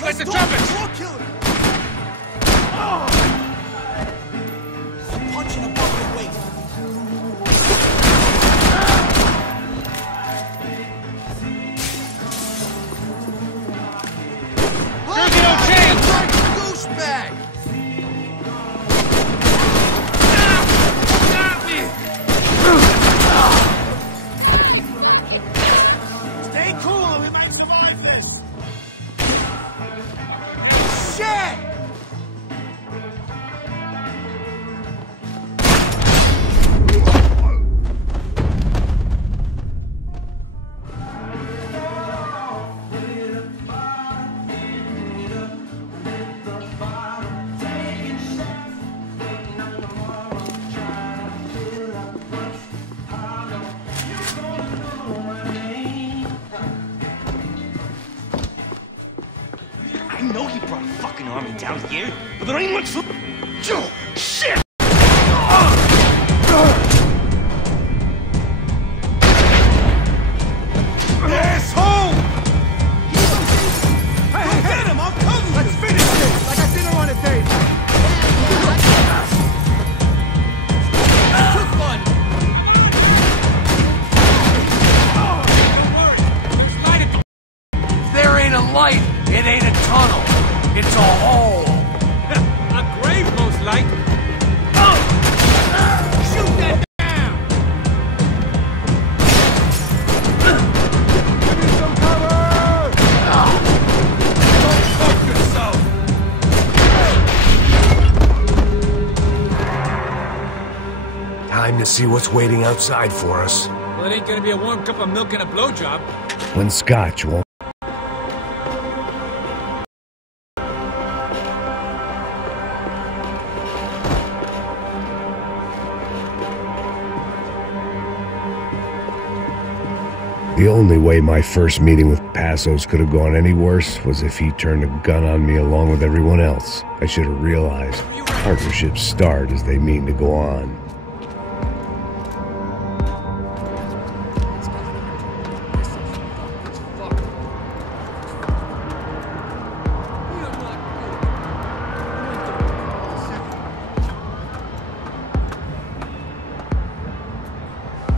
trumpets! Let the trumpets! Punching above your weight. Jersey, no chance! Douchebag! Got me! Stay cool and we might survive this! Shit! I know he brought a fucking army down here, but there ain't much for... Oh, shit! Asshole! Hey, hit him! I'll cover you! Let's finish this! Like I dinner on a date! Took one! Don't worry. There's light at the... There ain't a light! It ain't a tunnel! It's a hole! A grave, most like. Shoot that down! Give me some cover! Don't fuck yourself! Time to see what's waiting outside for us. Well, it ain't gonna be a warm cup of milk and a blowjob. When Scotch won't. The only way my first meeting with Passos could have gone any worse was if he turned a gun on me along with everyone else. I should have realized partnerships start as they mean to go on.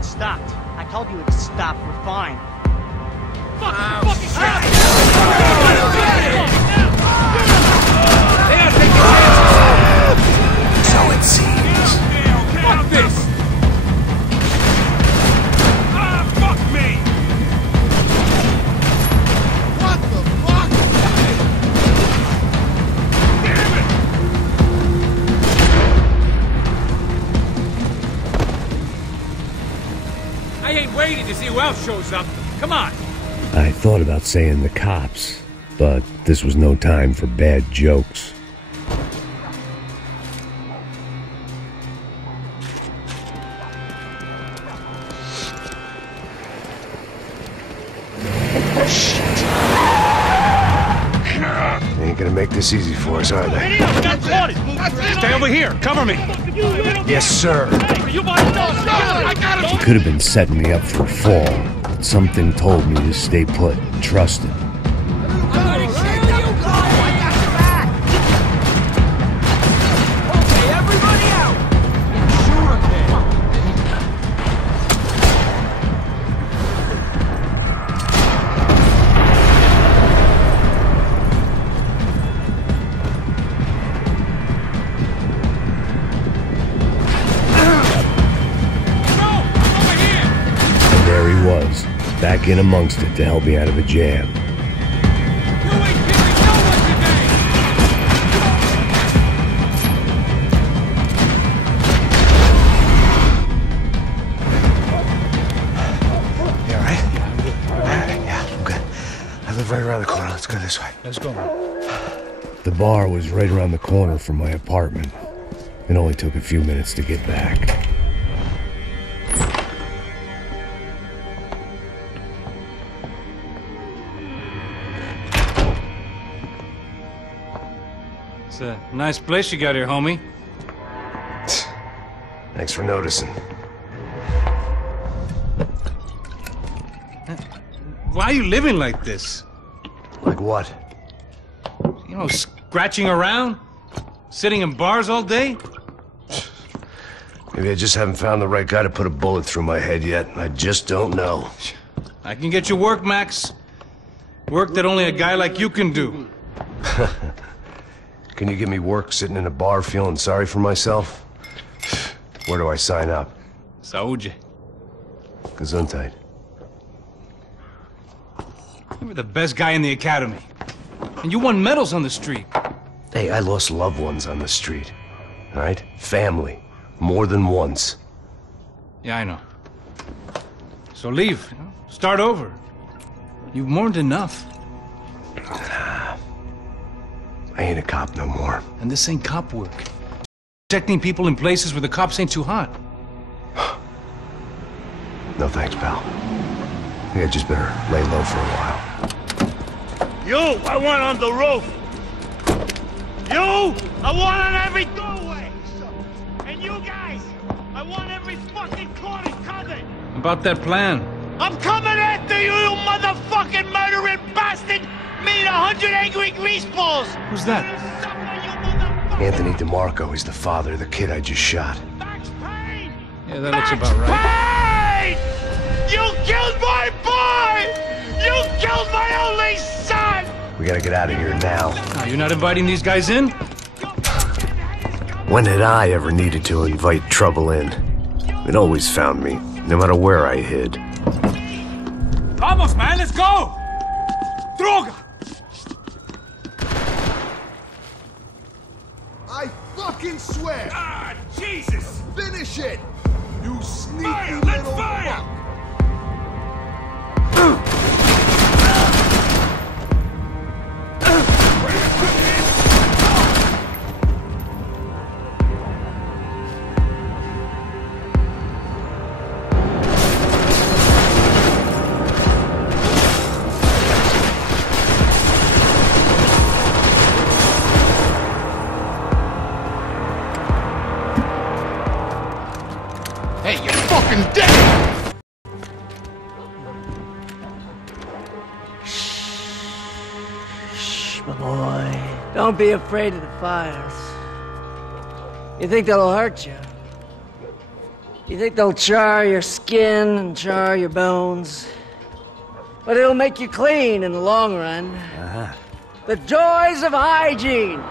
Stopped. I told you it stopped. We're fine. Fucking shit! So it seems. Fuck this! Fuck me! What the fuck? Damn it! I ain't waiting to see who else shows up. Come on. I thought about saying the cops, but this was no time for bad jokes. They ain't gonna make this easy for us, are they? Stay over here. Cover me. Yes, sir. I got him! Could have been setting me up for a fall, but something told me to stay put and trust him. Okay, everybody out! Sure thing. And there he was, back in amongst it to help me out of a jam. You ain't giving no one today! You alright? Yeah, I'm good. I live right around the corner. Let's go this way. Let's go. The bar was right around the corner from my apartment. It only took a few minutes to get back. It's a nice place you got here, homie. Thanks for noticing. Why are you living like this? Like what? You know, scratching around? Sitting in bars all day? Maybe I just haven't found the right guy to put a bullet through my head yet. I just don't know. I can get you work, Max. Work that only a guy like you can do. Can you give me work sitting in a bar feeling sorry for myself? Where do I sign up? Saúde. Gesundheit. You were the best guy in the academy. And you won medals on the street. Hey, I lost loved ones on the street. All right? Family. More than once. Yeah, I know. So leave. You know? Start over. You've mourned enough. I ain't a cop no more. And this ain't cop work. Protecting people in places where the cops ain't too hot. No thanks, pal. I think I just better lay low for a while. You, I want on the roof. You, I want on every doorway. And you guys, I want every fucking corner covered. About that plan. I'm coming after you, you motherfucking murdering bastard! Me and 100 angry greaseballs! Who's that? Anthony Anthony DeMarco, he's the father of the kid I just shot. Max Payne! Yeah, that looks about right. Payne! You killed my boy! You killed my only son! We gotta get out of here now. Now, you're not inviting these guys in? When had I ever needed to invite trouble in? It always found me, no matter where I hid. Vamos, man, let's go! Droga! I fucking swear! Ah, Jesus! Finish it! You sneaky Fire! little Let's fire! fuck! Hey, you're fucking dead! Shh, my boy. Don't be afraid of the fires. You think they'll hurt you? You think they'll char your skin and char your bones? But it'll make you clean in the long run. The joys of hygiene!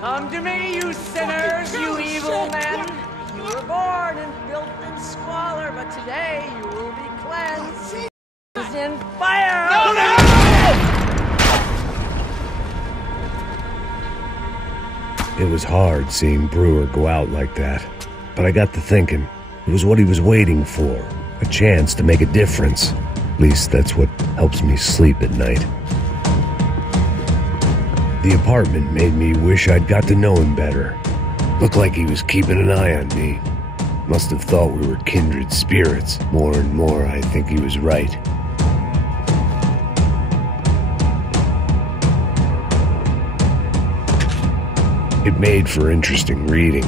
Come to me, you sinners, you evil men! You were born in filth and squalor, but today you will be cleansed in fire! It was hard seeing Brewer go out like that, but I got to thinking, it was what he was waiting for, a chance to make a difference. At least that's what helps me sleep at night. The apartment made me wish I'd got to know him better. Looked like he was keeping an eye on me. Must have thought we were kindred spirits. More and more, I think he was right. It made for interesting reading.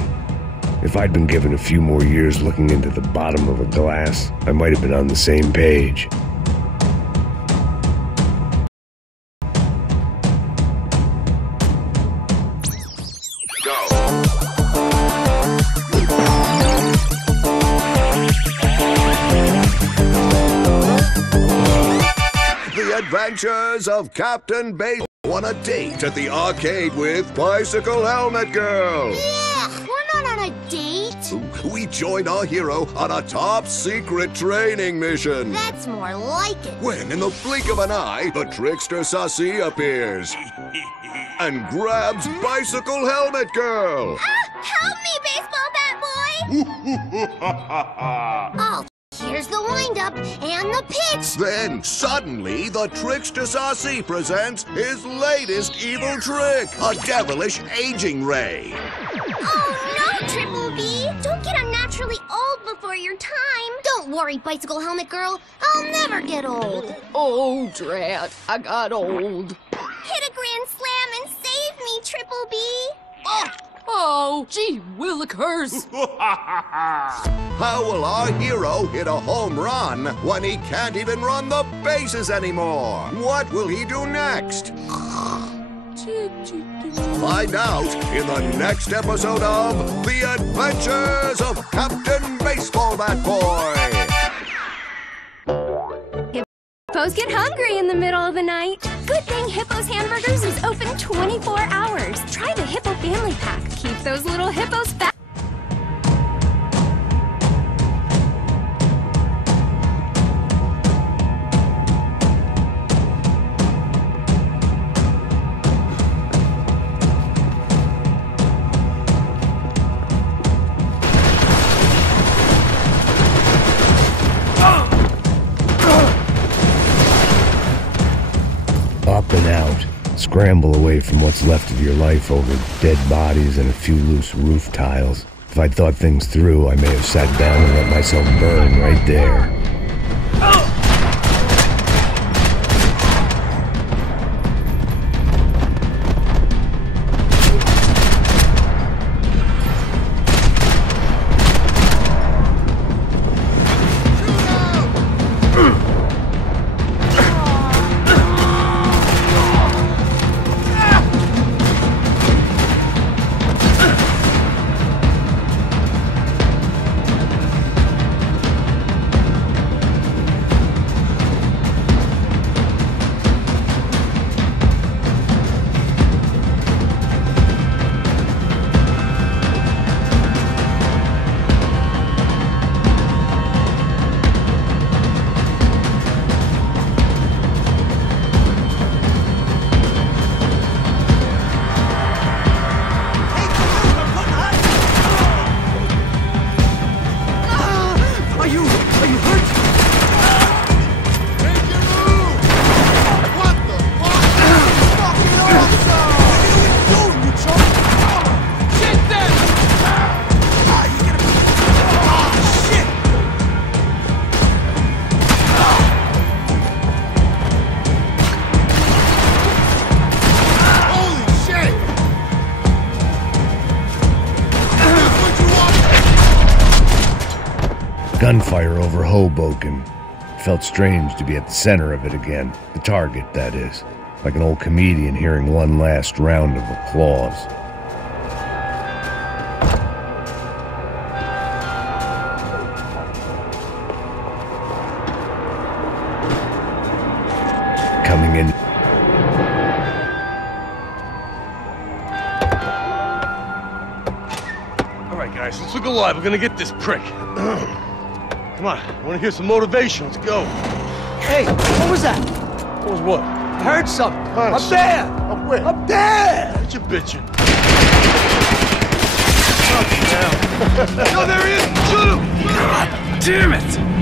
If I'd been given a few more years looking into the bottom of a glass, I might have been on the same page. Adventures of Captain Base on a date at the arcade with Bicycle Helmet Girl. Yeah, we're not on a date. We join our hero on a top-secret training mission. That's more like it. When, in the blink of an eye, the trickster Sassy appears and grabs Bicycle Helmet Girl. Help me, baseball bat boy! Oh, here's the wind-up and the pitch. Then, suddenly, the trickster Sassy presents his latest evil trick, a devilish aging ray. Oh, no, Triple B. Don't get unnaturally old before your time. Don't worry, Bicycle Helmet Girl. I'll never get old. Oh, drat, I got old. Hit a grand slam and save me, Triple B. Oh, hero. Gee willikers. How will our hero hit a home run when he can't even run the bases anymore? What will he do next? Find out in the next episode of The Adventures of Captain Baseball Bat Boy. Hippos get hungry in the middle of the night. Good thing Hippo's Hamburgers is open 24 hours. Try the Hippo Family Pack. Keep those little hippos fat. Up and out. Scramble away from what's left of your life over dead bodies and a few loose roof tiles. If I'd thought things through, I may have sat down and let myself burn right there. Gunfire over Hoboken. Felt strange to be at the center of it again. The target, that is. Like an old comedian hearing one last round of applause. Coming in. All right, guys, let's look alive. We're gonna get this prick. Come on, I want to hear some motivation. Let's go. Hey, what was that? What was what? I heard something. Huh, Up there! Up where? Up there! What you bitching? No, there he is! Shoot him! God damn it!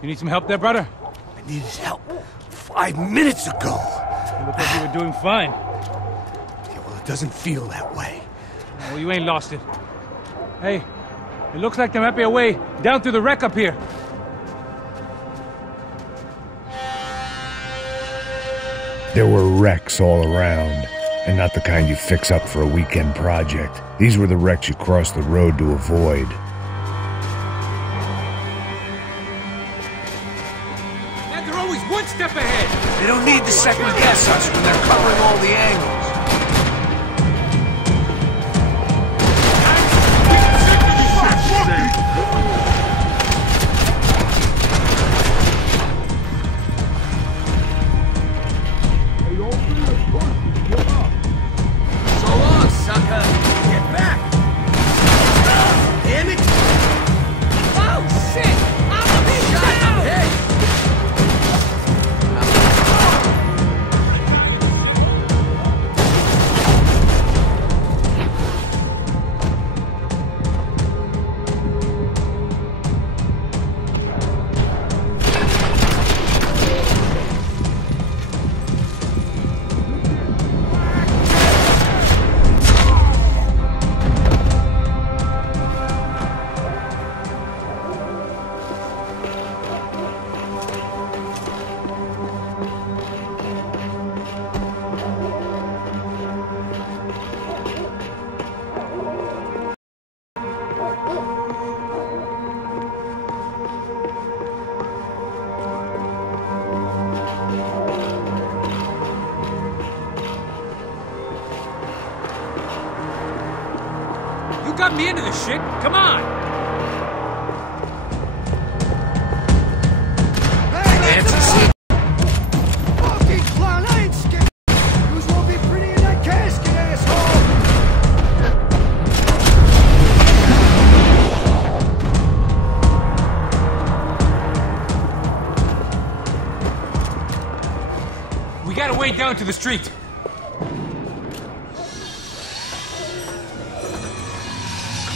You need some help there, brother? I needed help 5 minutes ago. You look like you were doing fine. Yeah, well, it doesn't feel that way. Well, you ain't lost it. Hey, it looks like there might be a way down through the wreck up here. There were wrecks all around, and not the kind you fix up for a weekend project. These were the wrecks you cross the road to avoid. Man, they're always one step ahead. They don't need to second guess us when they're covering all the angles. Got me into this shit. Come on. Fancy. Fucking clown, I ain't scared. Yous won't be pretty in that casket, asshole. We gotta wade down to the street.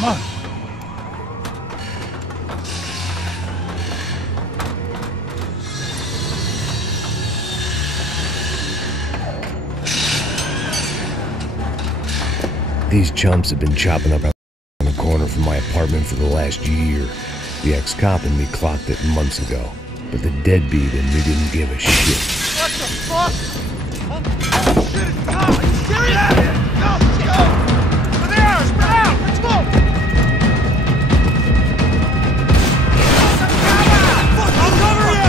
Come on. These chumps have been chopping up on the corner from my apartment for the last year. The ex-cop and me clocked it months ago, but the deadbeat in me didn't give a shit. What the fuck? Shit, it's gone. Are you serious? Go, let's go. For the hours, spread out. Let's go. I'll cover you.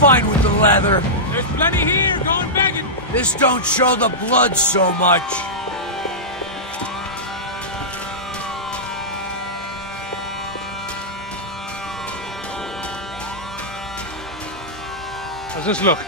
Fine with the leather. There's plenty here. Going begging. This don't show the blood so much. How's this look?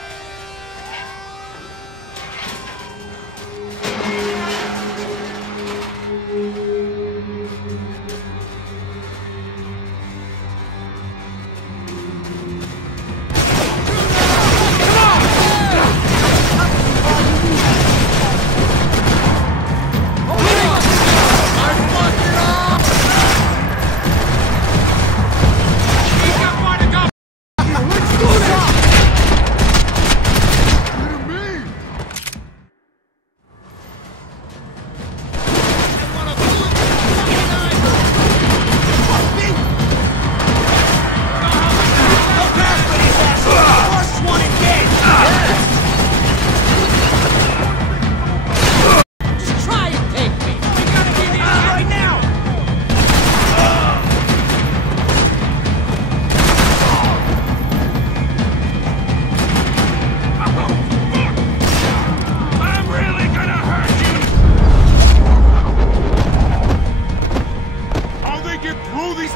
get through these...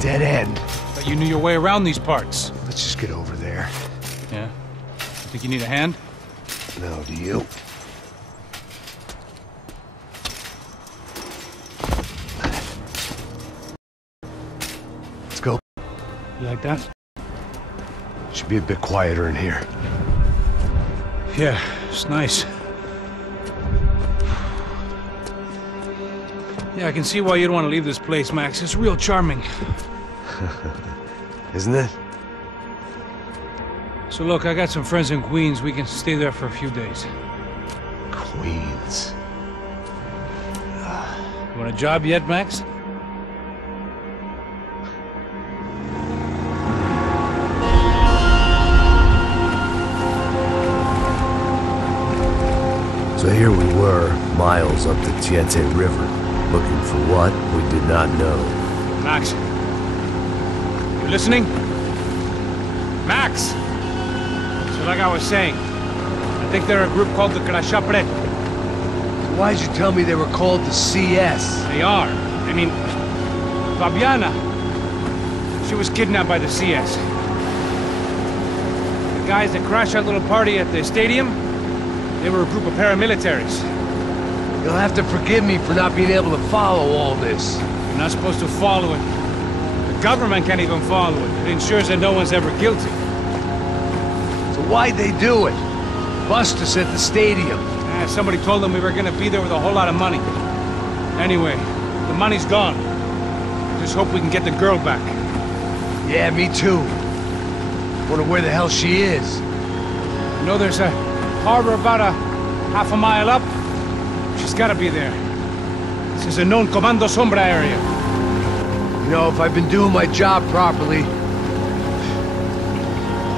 Dead end. But you knew your way around these parts. Let's just get over there. Yeah? Think you need a hand? No, do you? Let's go. You like that? Should be a bit quieter in here. Yeah, it's nice. Yeah, I can see why you'd want to leave this place, Max. It's real charming. Isn't it? So look, I got some friends in Queens. We can stay there for a few days. Queens. You want a job yet, Max? So here we were, miles up the Tietze River, looking for what we did not know. Max. You listening? Max! So like I was saying, I think they're a group called the Krashapret. Why'd you tell me they were called the CS? They are. I mean, Fabiana, she was kidnapped by the CS. The guys that crashed that little party at the stadium, they were a group of paramilitaries. You'll have to forgive me for not being able to follow all this. You're not supposed to follow it. The government can't even follow it. It ensures that no one's ever guilty. So why'd they do it? Bust us at the stadium. Somebody told them we were gonna be there with a whole lot of money. Anyway, the money's gone. Just hope we can get the girl back. Yeah, me too. Wonder where the hell she is. You know, there's a harbor about a half a mile up. She's gotta be there. This is a known Comando Sombra area. You know, if I'd been doing my job properly,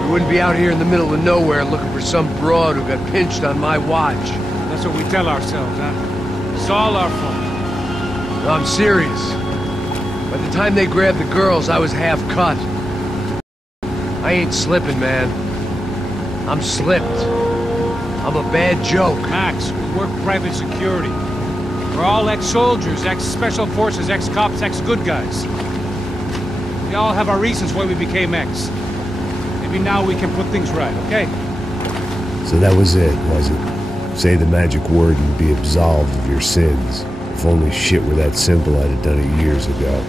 we wouldn't be out here in the middle of nowhere looking for some broad who got pinched on my watch. That's what we tell ourselves, huh? It's all our fault. No, I'm serious. By the time they grabbed the girls, I was half cut. I ain't slipping, man. I'm slipped. I'm a bad joke. Max, we work private security. We're all ex-soldiers, ex-special forces, ex-cops, ex-good guys. We all have our reasons why we became ex. Maybe now we can put things right, okay? So that was it, was it? Say the magic word and be absolved of your sins. If only shit were that simple, I'd have done it years ago.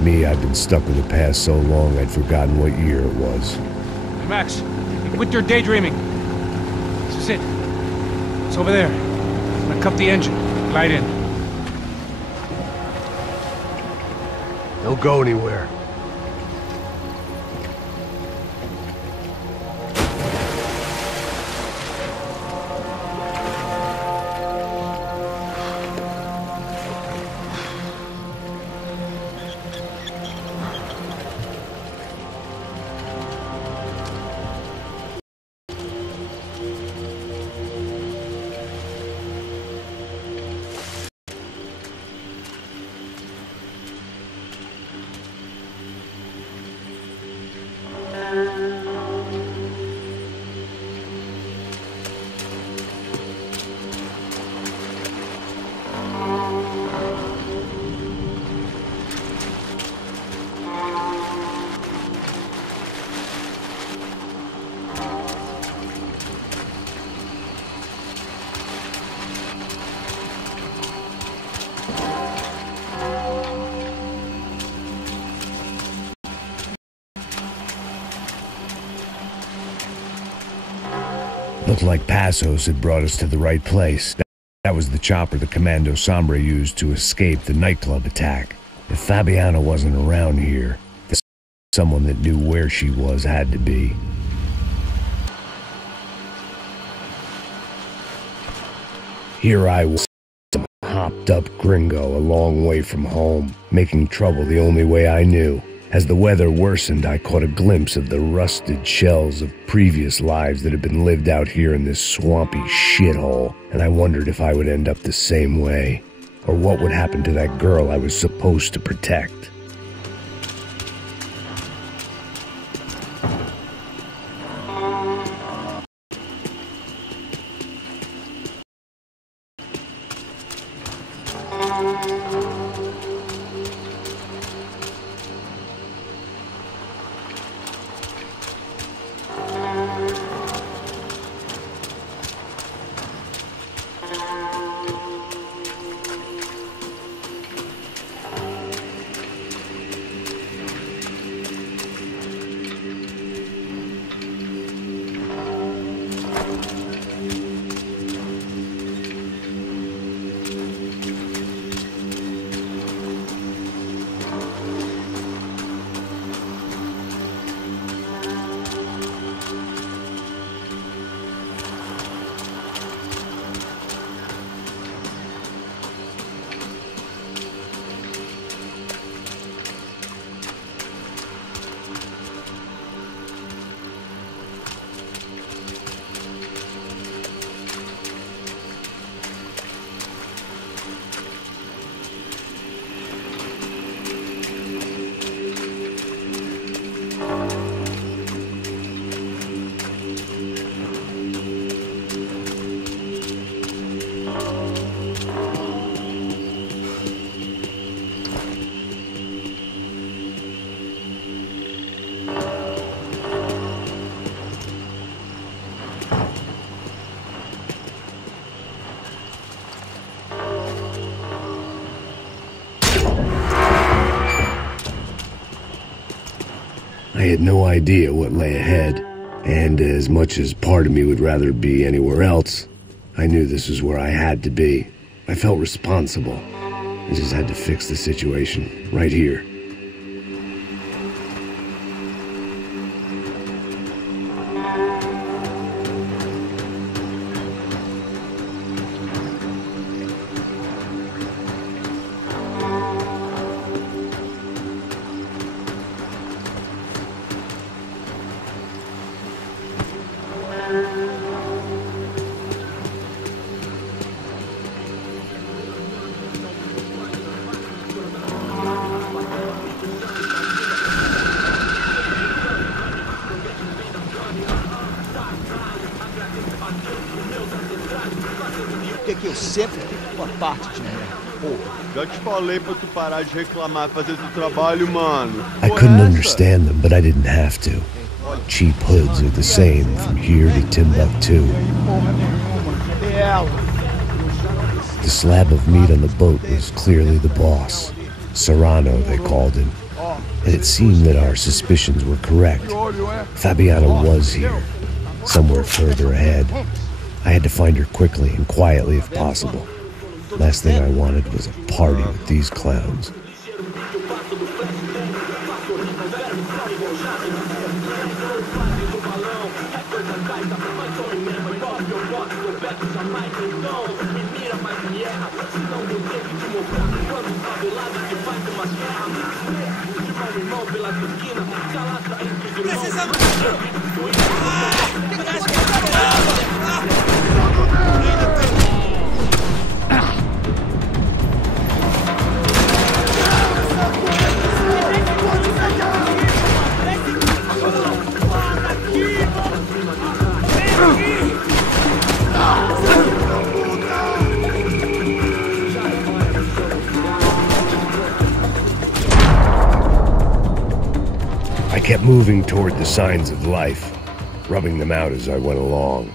Me, I've been stuck in the past so long I'd forgotten what year it was. Hey, Max, quit your daydreaming. This is it. It's over there. I'm gonna cut the engine. Glide in. Don't go anywhere. Looked like Passos had brought us to the right place. That was the chopper the Comando Sombra used to escape the nightclub attack. If Fabiana wasn't around here, someone that knew where she was had to be. Here I was, some hopped-up gringo a long way from home, making trouble the only way I knew. As the weather worsened, I caught a glimpse of the rusted shells of previous lives that had been lived out here in this swampy shithole, and I wondered if I would end up the same way, or what would happen to that girl I was supposed to protect. I had no idea what lay ahead, and as much as part of me would rather be anywhere else, I knew this was where I had to be. I felt responsible. I just had to fix the situation, right here. Que eu sempre fico com a parte de merda, porra. Já te falei pra tu parar de reclamar e fazer teu trabalho, mano. I couldn't understand them, but I didn't have to. Cheap hoods are the same from here to Timbuktu. The slab of meat on the boat was clearly the boss. Serrano, they called him. And it seemed that our suspicions were correct. Fabiana was here, somewhere further ahead. I had to find her quickly and quietly if possible. Last thing I wanted was a party with these clowns. I kept moving toward the signs of life, rubbing them out as I went along.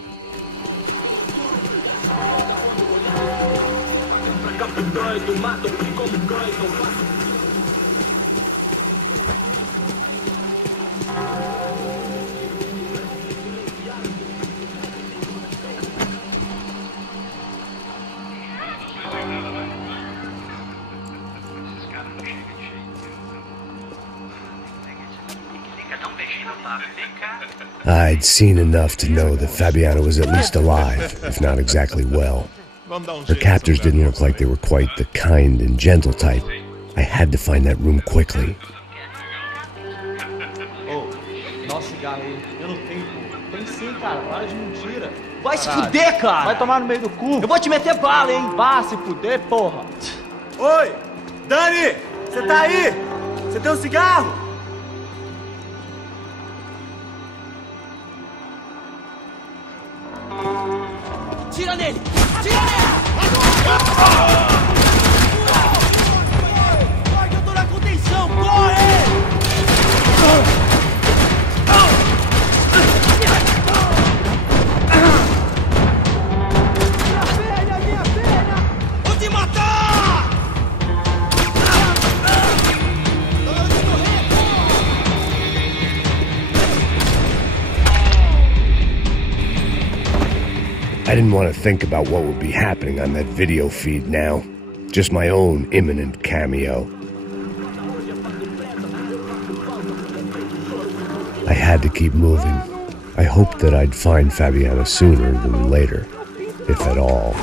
I'd seen enough to know that Fabiana was at least alive, if not exactly well. Her captors didn't look like they were quite the kind and gentle type. I had to find that room quickly. Nossa, cigarro aí. Eu não tenho. Tem sim, cara. Para de mentira. Vai se fuder, cara. Vai tomar no meio do cu. Eu vou te meter bala, hein. Vá se fuder, porra. Oi, Dani, você tá aí? Você tem um cigarro? Tira nele! Tira nele! I didn't want to think about what would be happening on that video feed now. Just my own imminent cameo. I had to keep moving. I hoped that I'd find Fabiana sooner than later, if at all.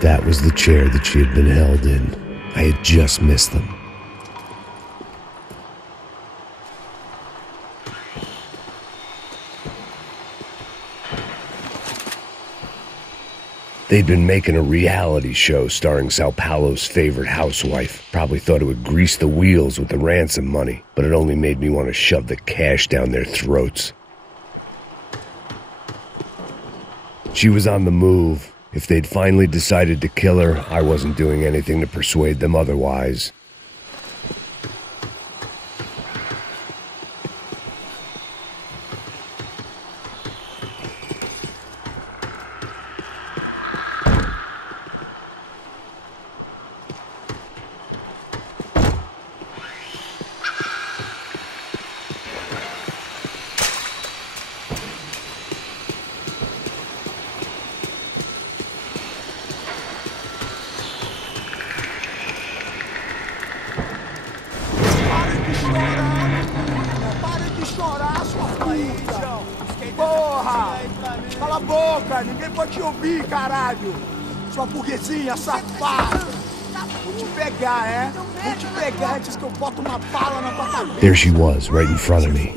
That was the chair that she had been held in. I had just missed them. They'd been making a reality show starring Sao Paulo's favorite housewife. Probably thought it would grease the wheels with the ransom money, but it only made me want to shove the cash down their throats. She was on the move. If they'd finally decided to kill her, I wasn't doing anything to persuade them otherwise. Cala a boca, ninguém pode te ouvir, caralho! Sua burguesinha safada! Vou te pegar, é? Vou te pegar antes que eu boto uma bala na tua cabeça! There she was, right in front of me.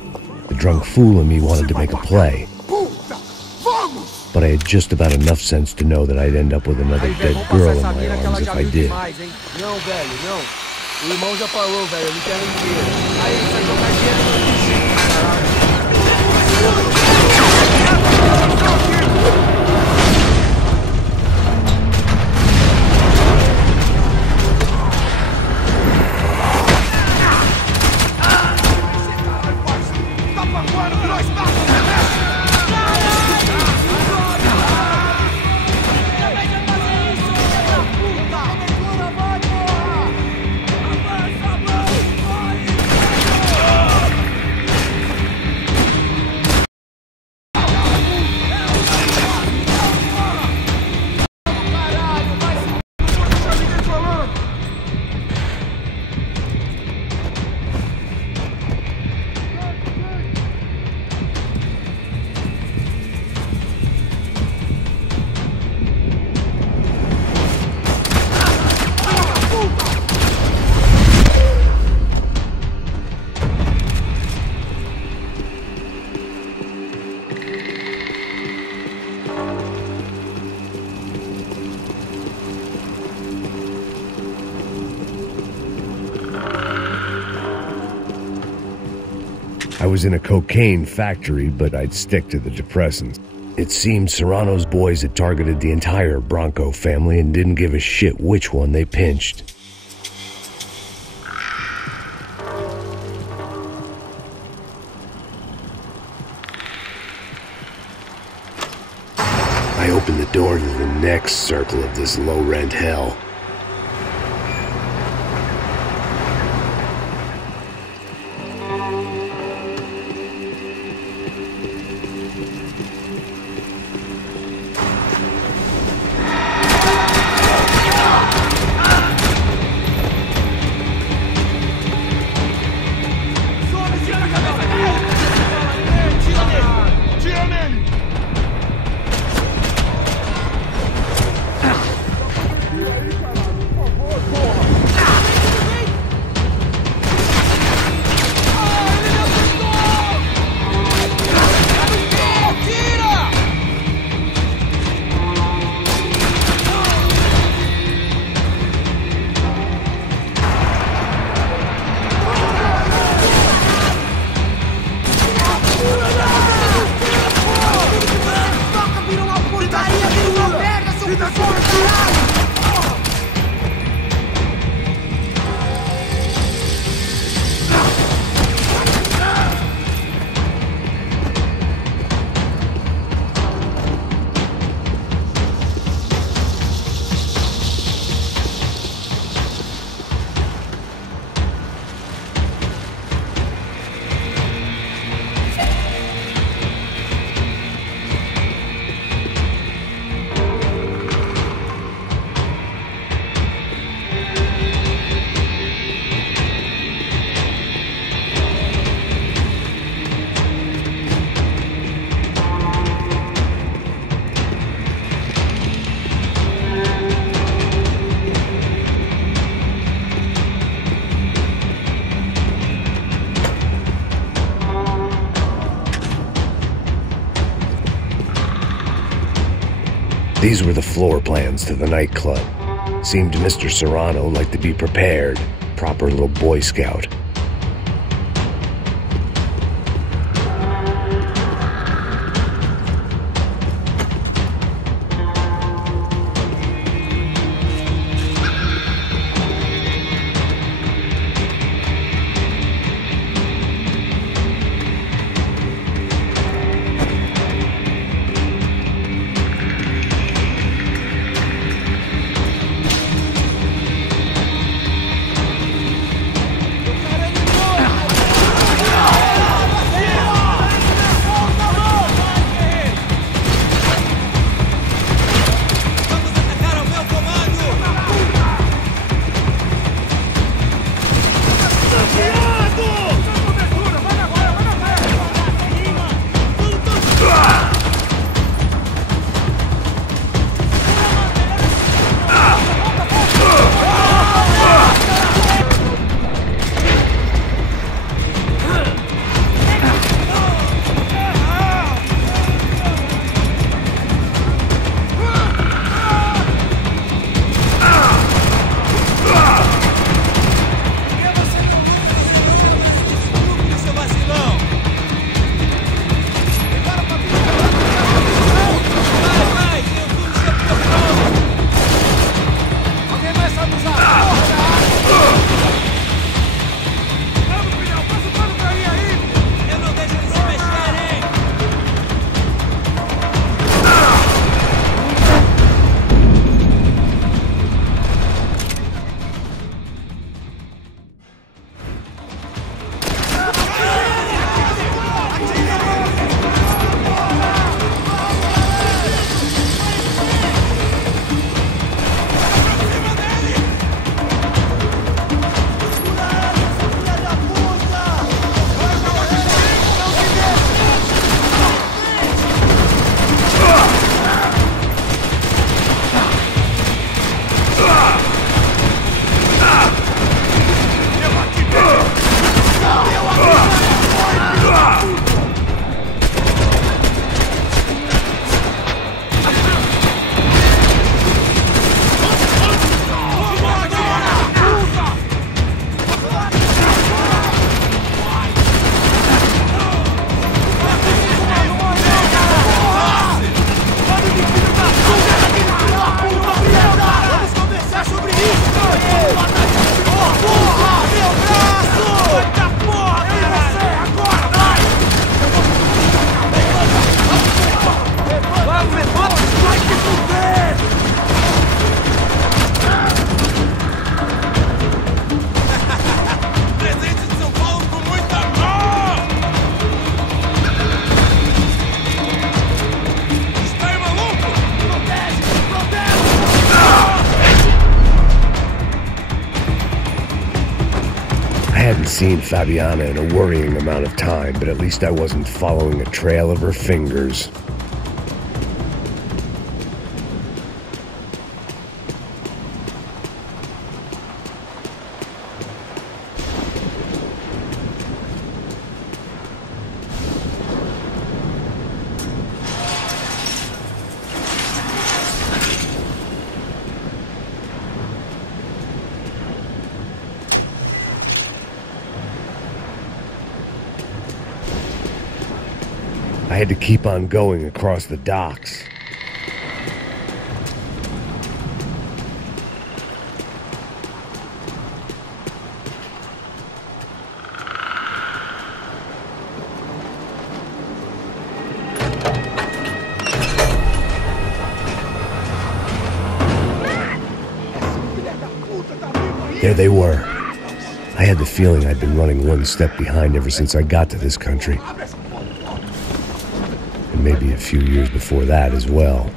The drunk fool in me wanted to make a play. But I had just about enough sense to know that I'd end up with another dead girl in my arms if I did. Não, velho, não. O irmão já falou, velho, ele quer dinheiro. Aí ele vai jogar dinheiro no lixo, caralho. I was in a cocaine factory, but I'd stick to the depressants. It seemed Serrano's boys had targeted the entire Bronco family and didn't give a shit which one they pinched. I opened the door to the next circle of this low-rent hell. These were the floor plans to the nightclub. Seemed to Mr. Serrano like to be prepared. Proper little Boy Scout. seen Fabiana in a worrying amount of time, but at least I wasn't following a trail of her fingers. I had to keep on going across the docks. There they were. I had the feeling I'd been running one step behind ever since I got to this country. And maybe a few years before that as well.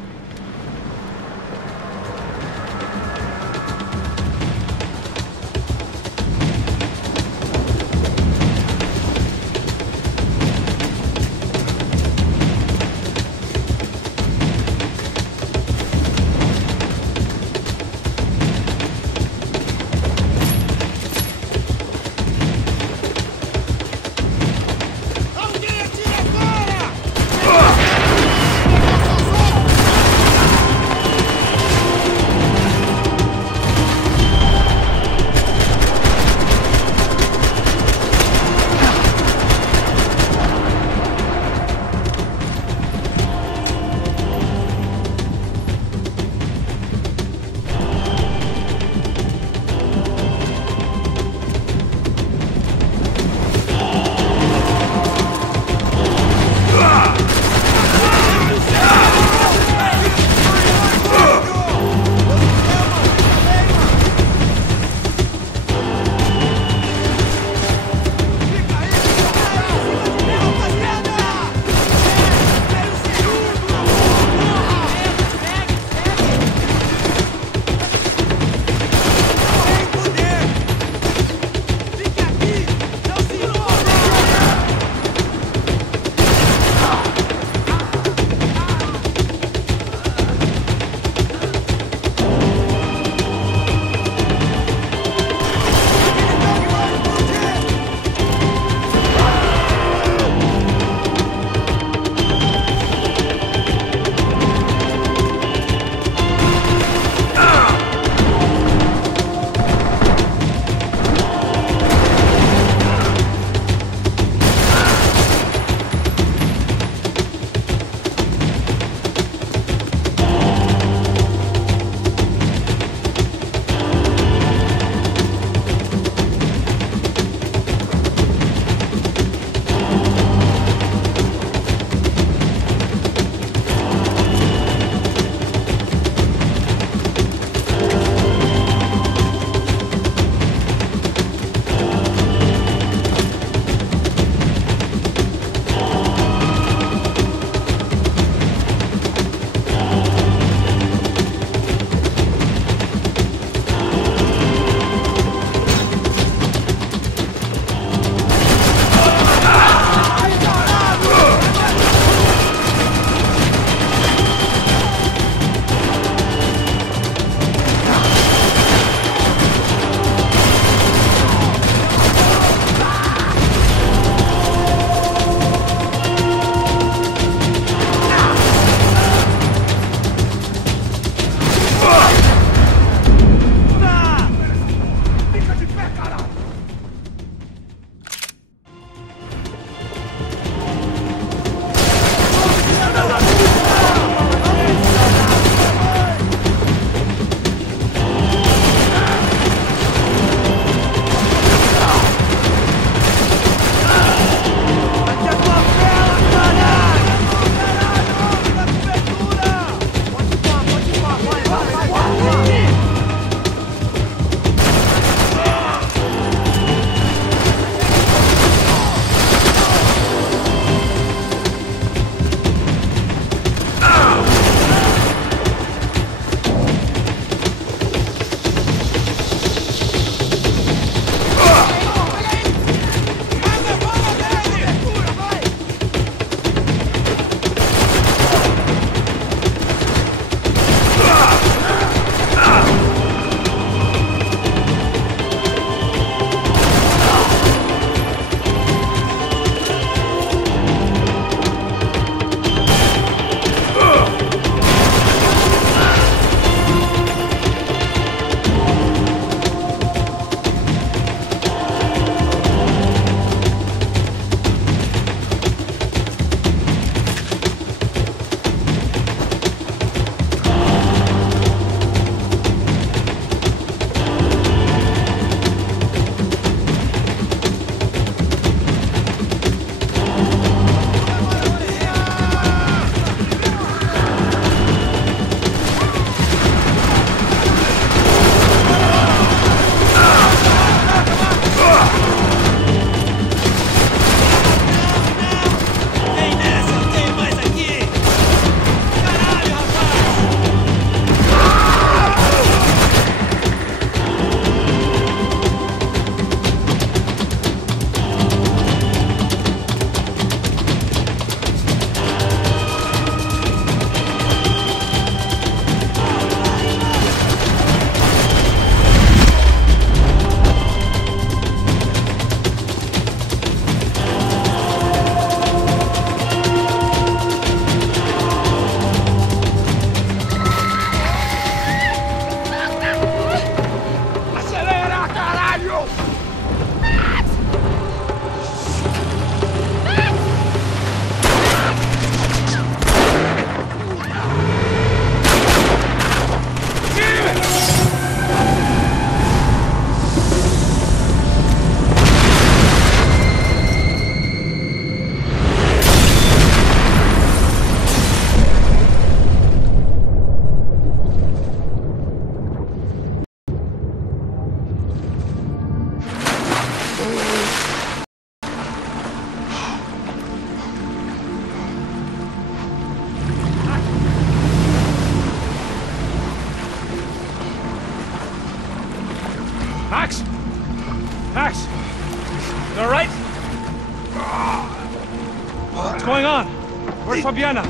Where's Fabiana?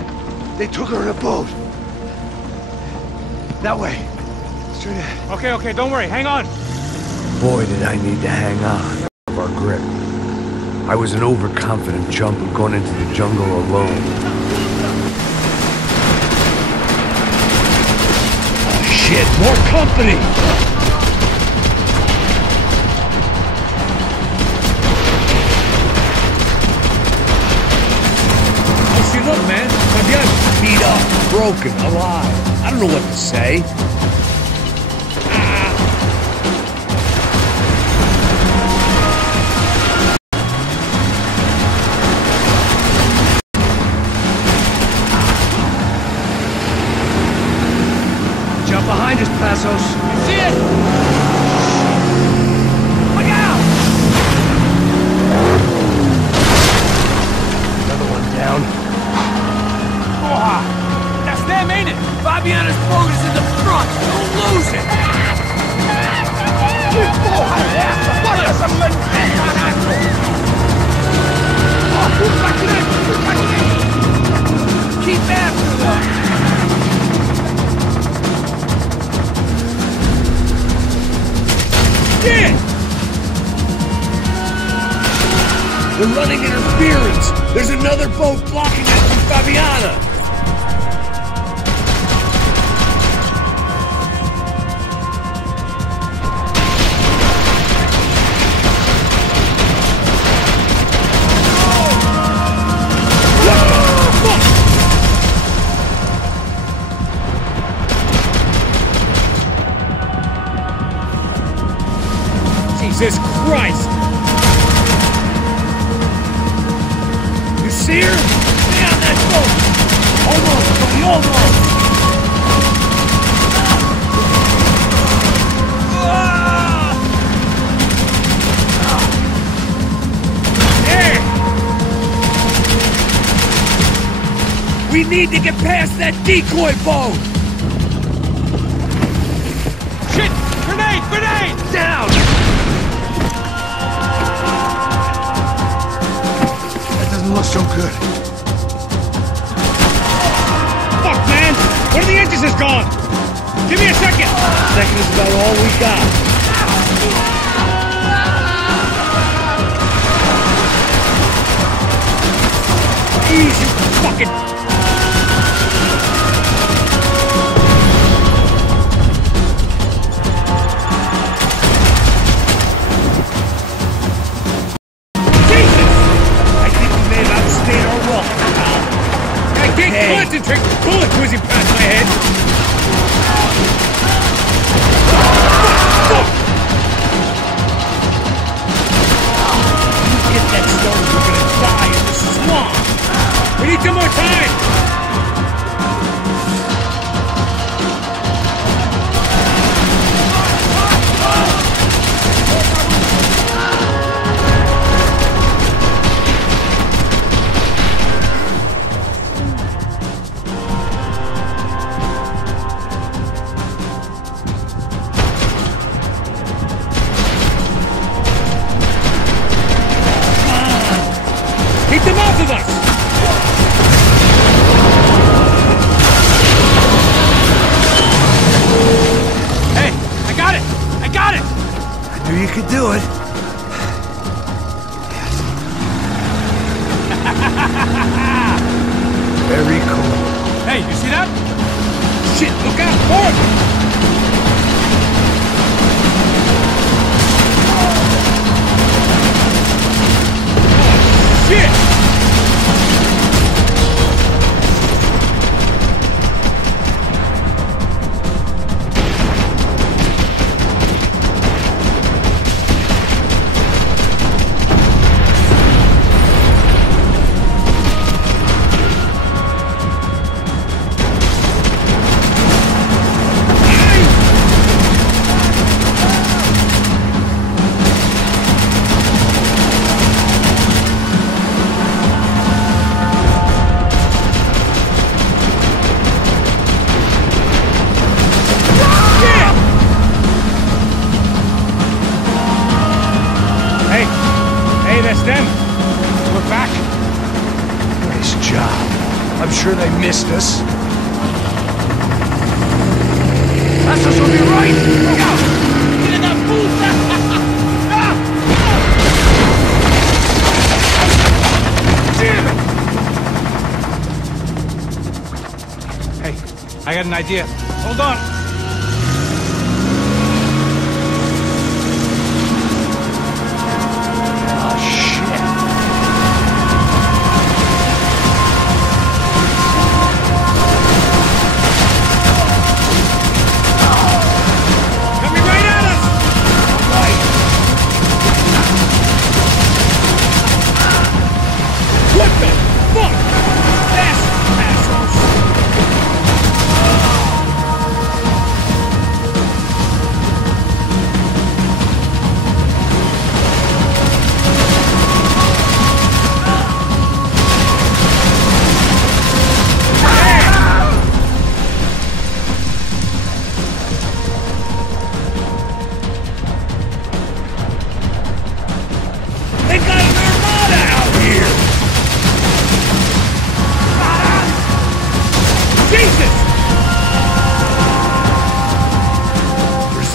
They took her in a boat. That way. Straight ahead. Okay, don't worry. Hang on. Boy, did I need to hang on of our grip. I was an overconfident chump who'd gone into the jungle alone. Oh, shit, more company! Look, man, Fabiana, beat up, broken, alive. I don't know what to say. Jump behind us, Passos. You see it? Look out! Another one down. That's them, ain't it? Fabiana's boat is in the front. Don't lose it. Keep after them. Shit! They're running interference. There's another boat blocking us from Fabiana. Jesus Christ! You see her? Stay on that boat! Almost, buddy, almost! There! We need to get past that decoy boat! Shit! Grenade! Grenade! Down! Look so good. Fuck, man! One of the engines is gone! Give me a second! Second is about all we got. Easy, fucking... Concentrate! Bullet whizzing past my head! Fuck! You get that started, we're gonna die in the swamp! We need some more time! Keep them off of us! Hey, I got it! I got it! I knew you could do it. Very cool. Hey, you see that? Shit, look out! Forward! Shit! I'm sure they missed us. Passos will be right! Look out! Filha da puta! Damn it! Hey, I got an idea. Hold on.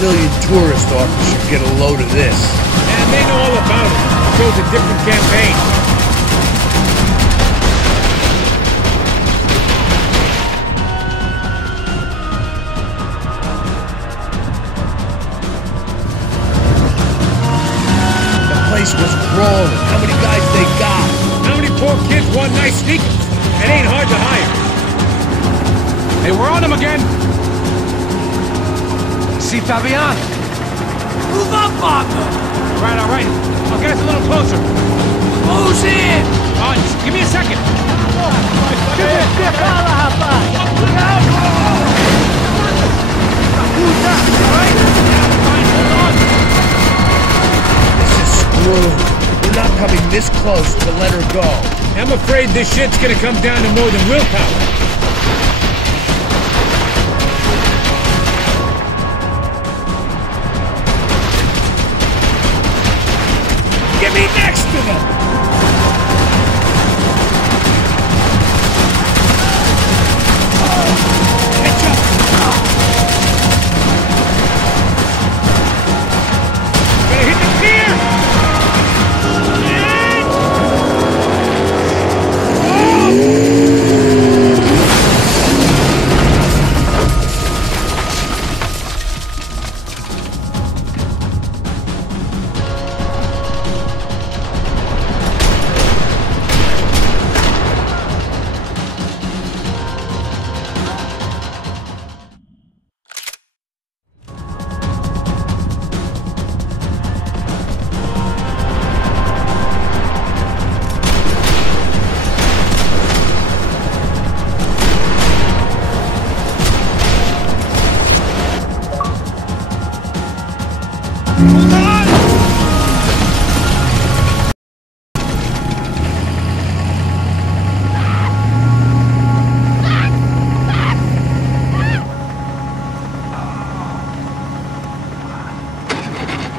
Brazilian tourist office should get a load of this. And they know all about it. Shows a different campaign. The place was crawling. How many guys they got? How many poor kids want nice sneakers? It ain't hard to hire. Hey, we're on him again! See Fabian? Move up, Papa! All right. I'll get us a little closer. Close in! Oh, just give me a second. This is screwed. We're not coming this close to let her go. I'm afraid this shit's gonna come down to more than willpower. Get me next to them! Catch up! Gonna hit the pier!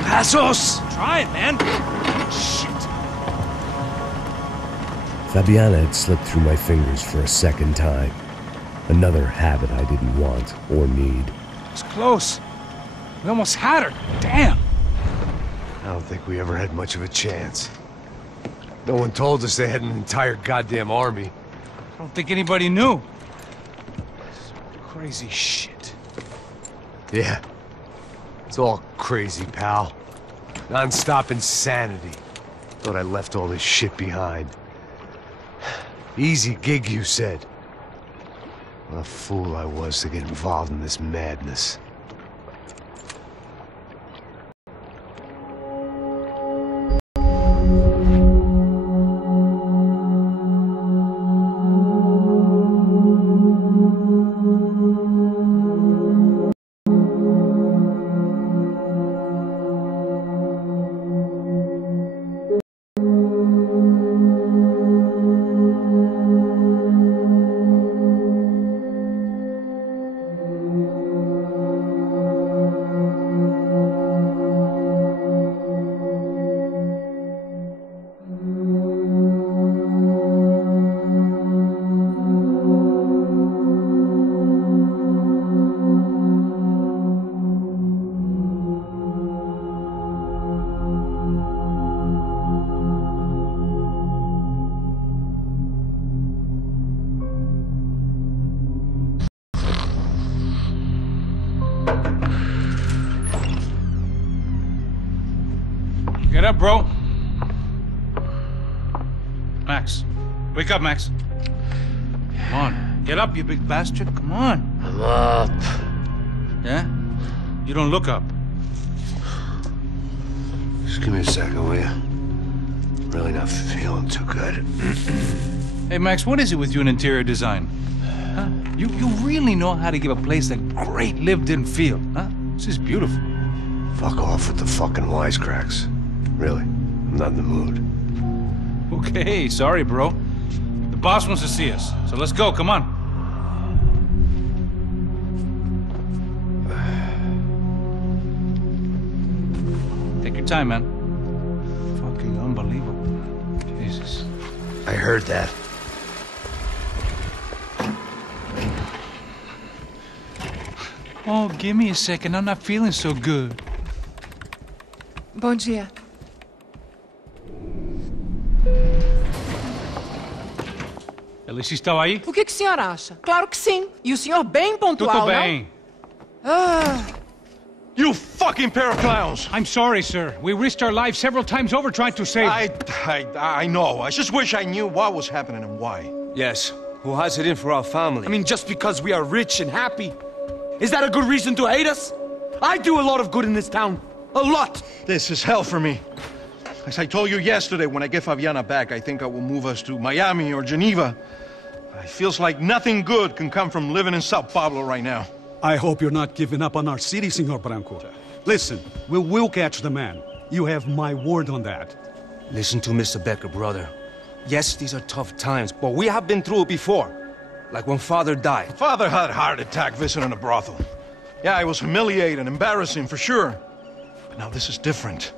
Passos! Try it, man. Shit. Fabiana had slipped through my fingers for a second time. Another habit I didn't want or need. It's close. We almost had her. Damn. I don't think we ever had much of a chance. No one told us they had an entire goddamn army. I don't think anybody knew. Crazy shit. Yeah. It's all crazy, pal. Non-stop insanity. Thought I left all this shit behind. Easy gig, you said. What a fool I was to get involved in this madness. Get up, bro. Max. Wake up, Max. Come on. Get up, you big bastard. Come on. I'm up. Yeah? You don't look up. Just give me a second, will you? Really not feeling too good. Hey, Max, what is it with you in interior design? Huh? You really know how to give a place a great lived-in feel, huh? This is beautiful. Fuck off with the fucking wisecracks. Really, I'm not in the mood. Okay, sorry, bro. The boss wants to see us, so let's go, come on. Take your time, man. Fucking unbelievable. Jesus. I heard that. Oh, give me a second. I'm not feeling so good. Bom dia. Alice estava aí? O que o senhor acha? Claro que sim. E o senhor bem pontual, Tudo bem. não? Ah. You fucking pair of clowns! I'm sorry, sir. We risked our lives several times over trying to save... I know. I just wish I knew what was happening and why. Yes. Who has it in for our family? I mean, just because we are rich and happy, is that a good reason to hate us? I do a lot of good in this town. A lot! This is hell for me. As I told you yesterday, when I get Fabiana back, I think I will move us to Miami or Geneva. It feels like nothing good can come from living in Sao Paulo right now. I hope you're not giving up on our city, Senor Branco. Listen, we will catch the man. You have my word on that. Listen to Mr. Becker, brother. Yes, these are tough times, but we have been through it before. Like when Father died. Father had a heart attack visiting a brothel. Yeah, it was humiliating, embarrassing, for sure. But now this is different.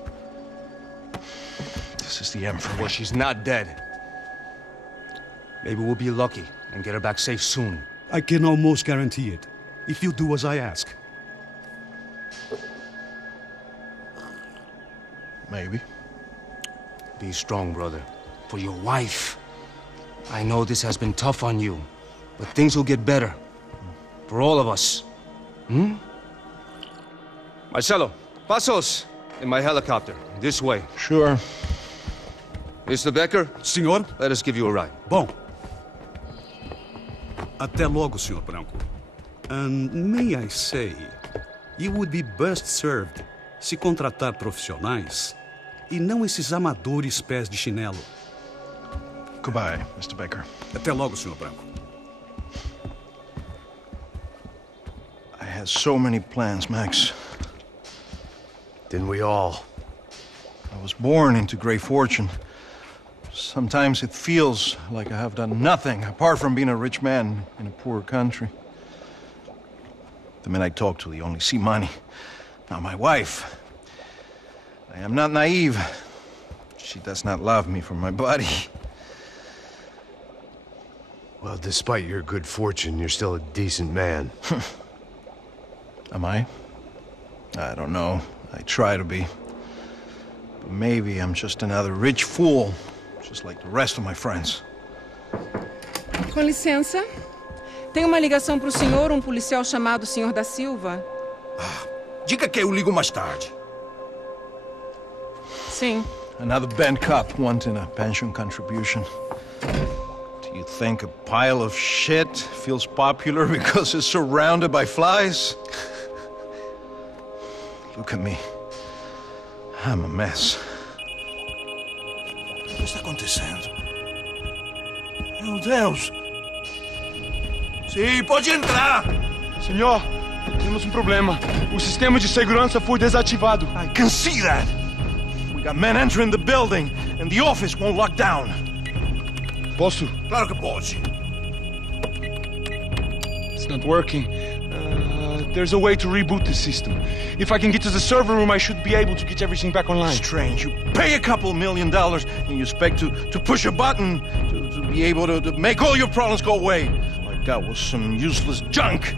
This is the Emperor. Well, she's not dead. Maybe we'll be lucky and get her back safe soon. I can almost guarantee it, if you do as I ask. Maybe. Be strong, brother. For your wife. I know this has been tough on you, but things will get better. For all of us. Hmm? Marcelo, pasos in my helicopter. This way. Sure. Mr. Becker? Senhor? Let us give you a ride. Bom. Até logo, Senhor Branco. And may I say, you would be best served se contratar profissionais e não esses amadores pés de chinelo. Goodbye, Mr. Becker. Até logo, Senhor Branco. I had so many plans, Max. Didn't we all? I was born into great fortune. Sometimes it feels like I have done nothing apart from being a rich man in a poor country. The men I talk to, they only see money. Now, my wife, I am not naive. She does not love me for my body. Well, despite your good fortune, you're still a decent man. Am I? I don't know. I try to be. But maybe I'm just another rich fool, just like the rest of my friends. Com licença. Tem uma ligação para o senhor, um policial chamado Senhor da Silva. Diga que eu ligo mais tarde. Sim. Another bent cop wanting a pension contribution. Do you think a pile of shit feels popular because it's surrounded by flies? Look at me. I'm a mess. O que está acontecendo? Meu Deus! Sim, pode entrar! Senhor, temos um problema. O sistema de segurança foi desativado. I can see that! We got men entering the building, and the office won't lock down. Posso? Claro que pode. It's not working. There's a way to reboot the system. If I can get to the server room, I should be able to get everything back online. Strange. You pay a couple $1 million, and you expect to push a button to be able to make all your problems go away. All I got was some useless junk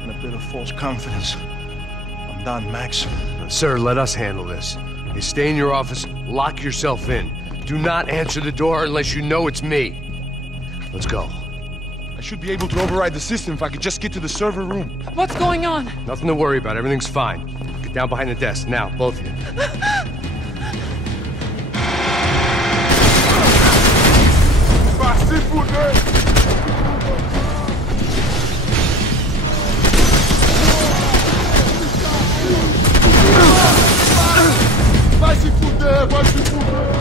and a bit of false confidence. I'm done, Max. Sir, let us handle this. You stay in your office, lock yourself in. Do not answer the door unless you know it's me. Let's go. I should be able to override the system if I could just get to the server room. What's going on? Nothing to worry about. Everything's fine. Get down behind the desk. Now, both of you. fuder! Vai se fuder, vai se fuder!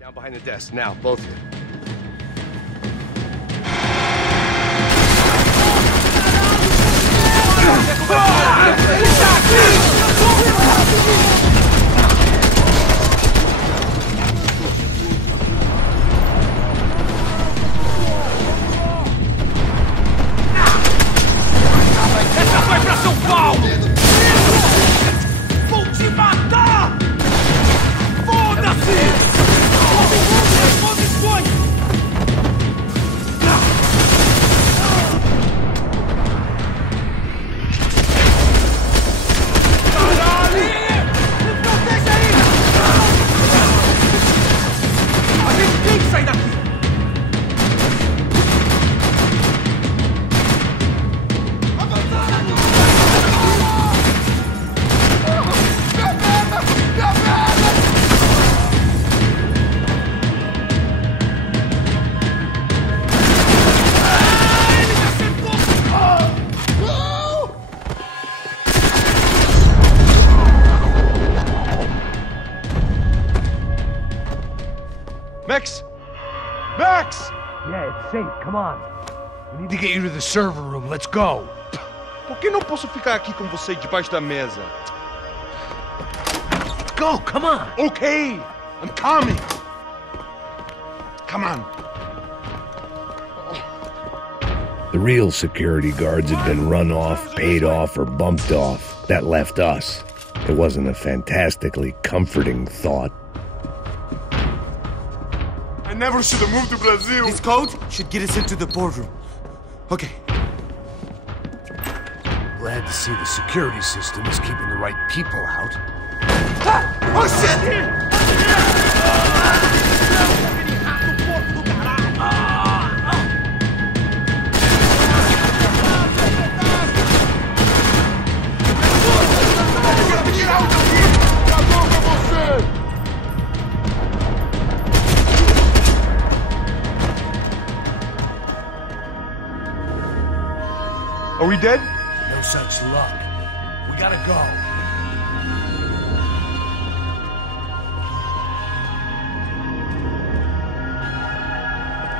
Down behind the desk, now, both of you. Essa foi pra São Paulo! Vou te matar! Foda-se! Max! Max! Yeah, it's safe. Come on. We need to get you to the server room. Let's go. Por que não posso ficar aqui com você debaixo da mesa? Let's go. Come on. Okay, I'm coming. Come on. The real security guards had been run off, paid off, or bumped off. That left us. It wasn't a fantastically comforting thought. I never should have moved to Brazil. This code should get us into the boardroom. Okay. Glad to see the security system is keeping the right people out. Ah! Oh shit! Are we dead? No such luck. We gotta go.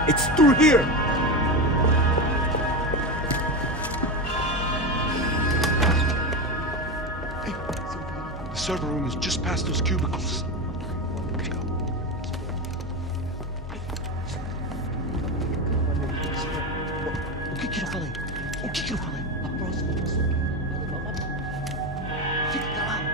It's through here! Hey, the server room is just past those cubicles. Let's go. O que eu falei? O que eu falei? A próxima pessoa vai levar uma... Fica calado.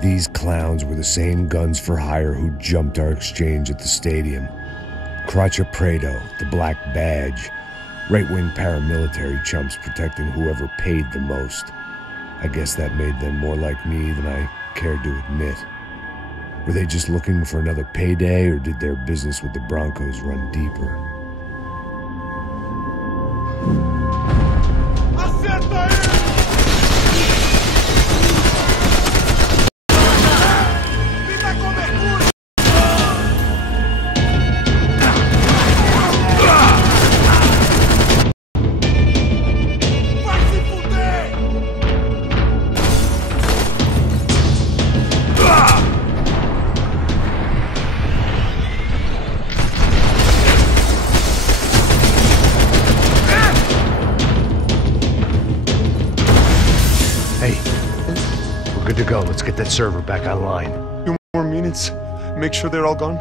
These clowns were the same guns for hire who jumped our exchange at the stadium. Crotcha Prado, the Black Badge, right-wing paramilitary chumps protecting whoever paid the most. I guess that made them more like me than I cared to admit. Were they just looking for another payday, or did their business with the Broncos run deeper? Acerta ele! good to go. Let's get that server back online. 2 more minutes. Make sure they're all gone.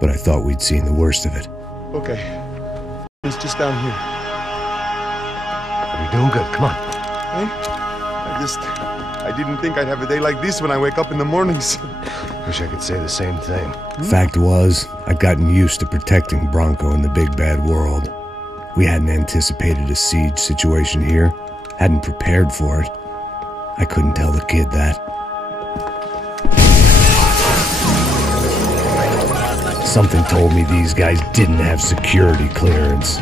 But I thought we'd seen the worst of it. Okay. It's just down here. You're doing good. Come on. Hey? I didn't think I'd have a day like this when I wake up in the mornings. Wish I could say the same thing. Fact was, I'd gotten used to protecting Bronco in the big bad world. We hadn't anticipated a siege situation here, hadn't prepared for it. I couldn't tell the kid that. Something told me these guys didn't have security clearance.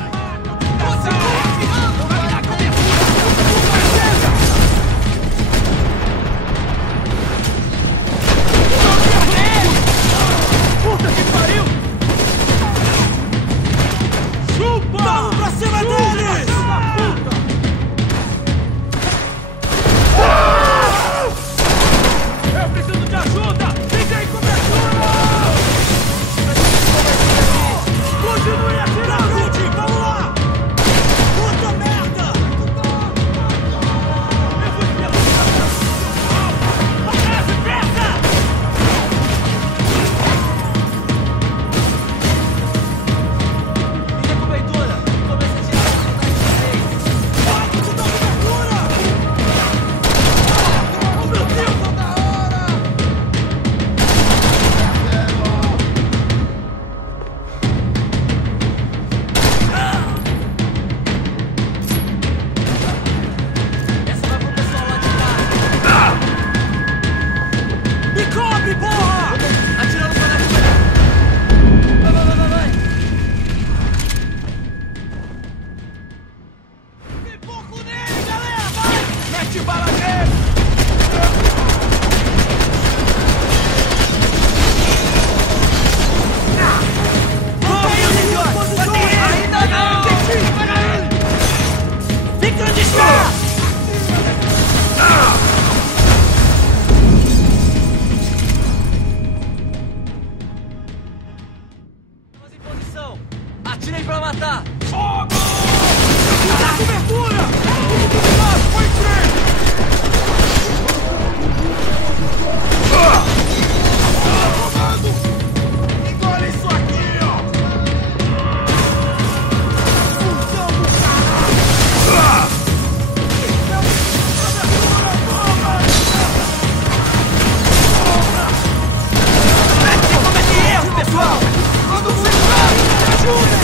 Atirem pra matar! Fogo! Cobertura! Foi em frente! Comando! Engole isso aqui, ó! Fusão do caralho! Comete erro, pessoal! Manda um central! Ajudem!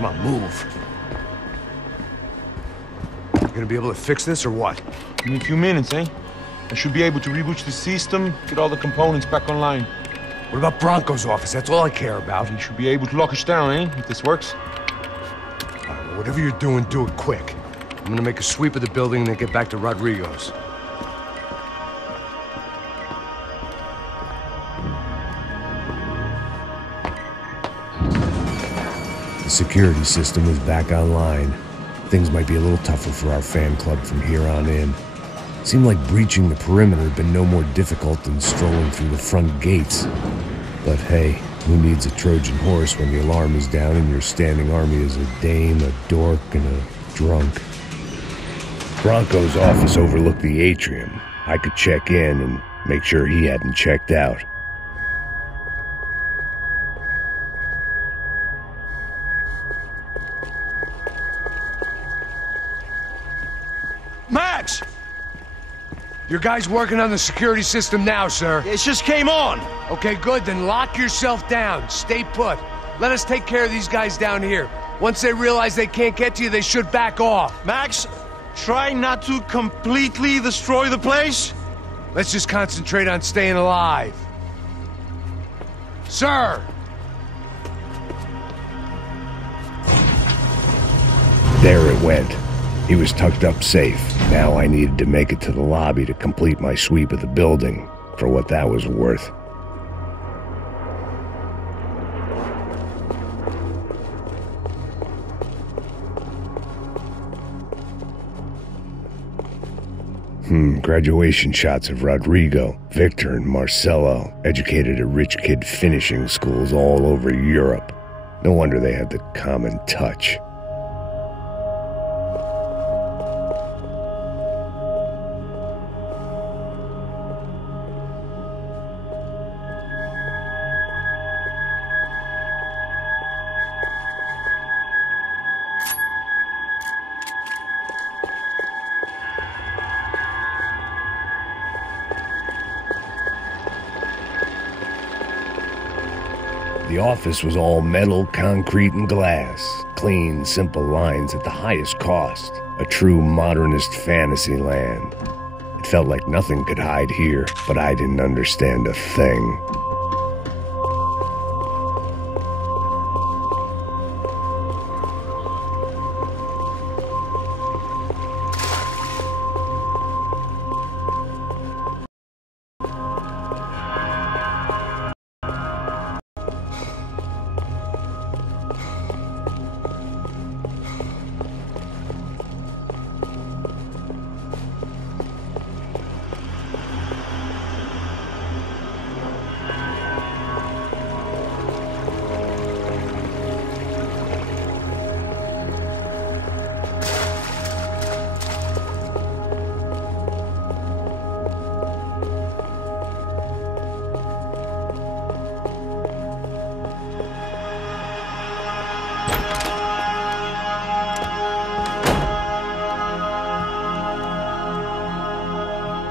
Come on, move. You gonna be able to fix this or what? In a few minutes, eh? I should be able to reboot the system, get all the components back online. What about Bronco's office? That's all I care about. You should be able to lock us down, eh? If this works. Well, whatever you're doing, do it quick. I'm gonna make a sweep of the building and then get back to Rodrigo's. The security system was back online. Things might be a little tougher for our fan club from here on in. Seemed like breaching the perimeter had been no more difficult than strolling through the front gates. But hey, who needs a Trojan horse when the alarm is down and your standing army is a dame, a dork, and a drunk? Bronco's office overlooked the atrium. I could check in and make sure he hadn't checked out. Max! Your guy's working on the security system now, sir. It just came on. Okay, good. Then lock yourself down. Stay put. Let us take care of these guys down here. Once they realize they can't get to you, they should back off. Max, try not to completely destroy the place. Let's just concentrate on staying alive. Sir! There it went. He was tucked up safe. Now I needed to make it to the lobby to complete my sweep of the building, for what that was worth. Graduation shots of Rodrigo, Victor, and Marcelo, educated at rich kid finishing schools all over Europe. No wonder they had the common touch. The office was all metal, concrete, and glass. Clean, simple lines at the highest cost. A true modernist fantasy land. It felt like nothing could hide here, but I didn't understand a thing.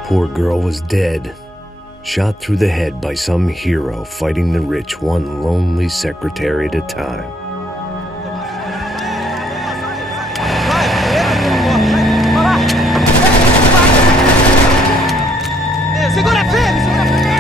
Poor girl was dead, shot through the head by some hero fighting the rich one lonely secretary at a time. Segura firme, segura firme!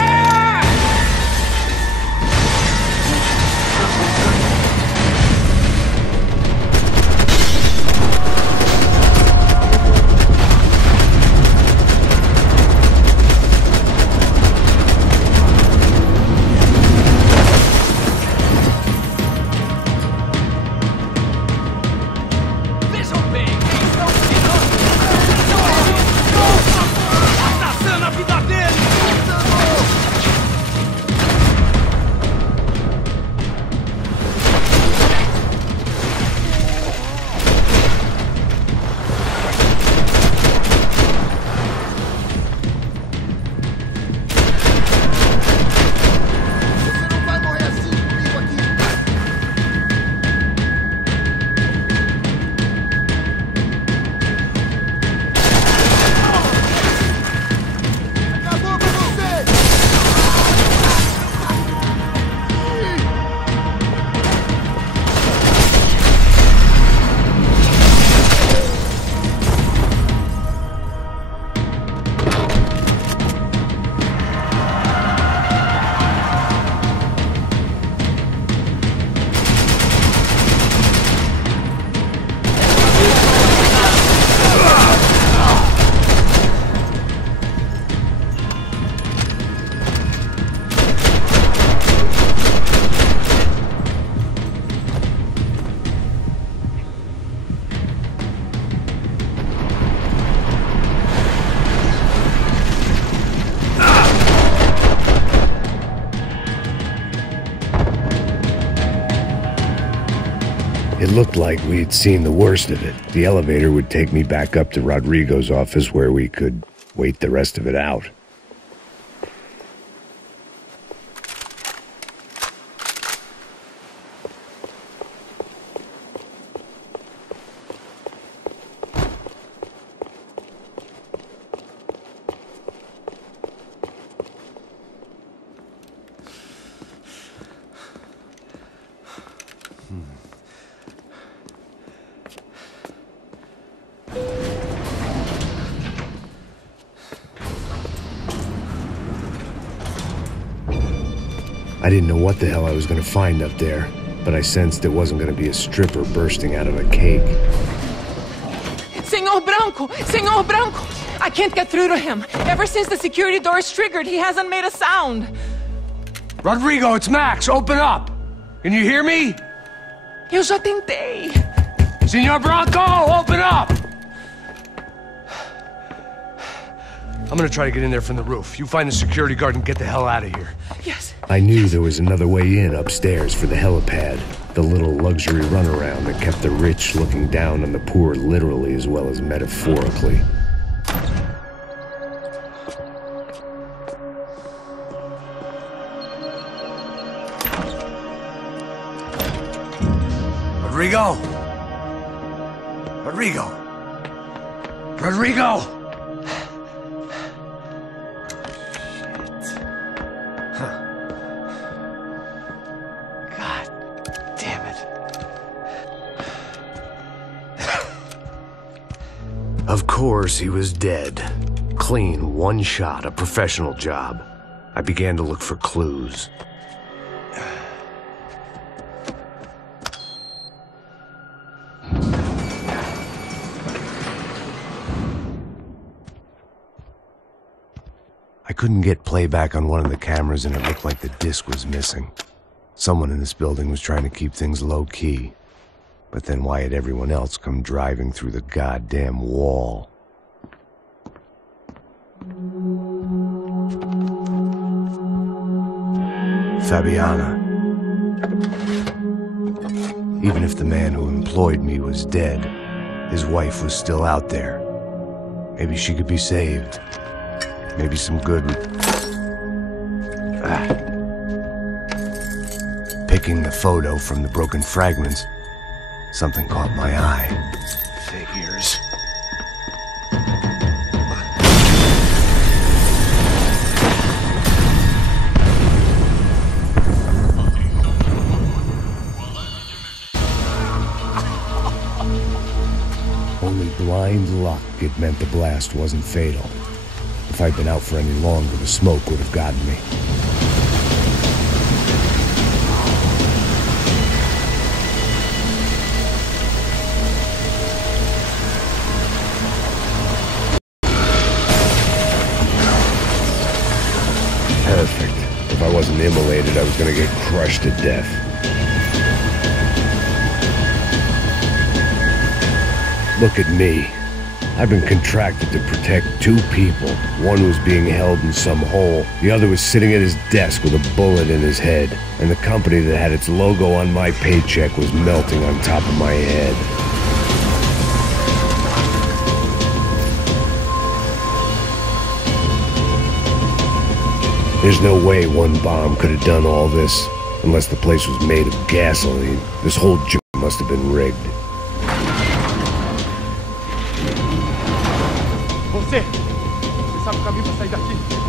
It looked like we'd seen the worst of it. The elevator would take me back up to Rodrigo's office where we could wait the rest of it out. I didn't know what the hell I was going to find up there, but I sensed it wasn't going to be a stripper bursting out of a cake. Senor Branco! Senor Branco! I can't get through to him. Ever since the security door is triggered, he hasn't made a sound. Rodrigo, it's Max. Open up. Can you hear me? Eu já tentei. Senor Branco, open up! I'm gonna try to get in there from the roof. You find the security guard and get the hell out of here. Yes. I knew there was another way in upstairs for the helipad, the little luxury runaround that kept the rich looking down on the poor literally as well as metaphorically. Rodrigo! Rodrigo! Rodrigo! Of course, he was dead. Clean, one shot, a professional job. I began to look for clues. I couldn't get playback on one of the cameras and it looked like the disc was missing. Someone in this building was trying to keep things low-key. But then why had everyone else come driving through the goddamn wall? Fabiana. Even if the man who employed me was dead, his wife was still out there. Maybe she could be saved. Maybe some good... Picking the photo from the broken fragments, something caught my eye. Figures. Only blind luck it meant the blast wasn't fatal. If I'd been out for any longer, the smoke would have gotten me. Perfect. If I wasn't immolated, I was gonna get crushed to death. Look at me. I've been contracted to protect two people. One was being held in some hole. The other was sitting at his desk with a bullet in his head. And the company that had its logo on my paycheck was melting on top of my head. There's no way one bomb could have done all this, unless the place was made of gasoline. This whole joint must have been rigged.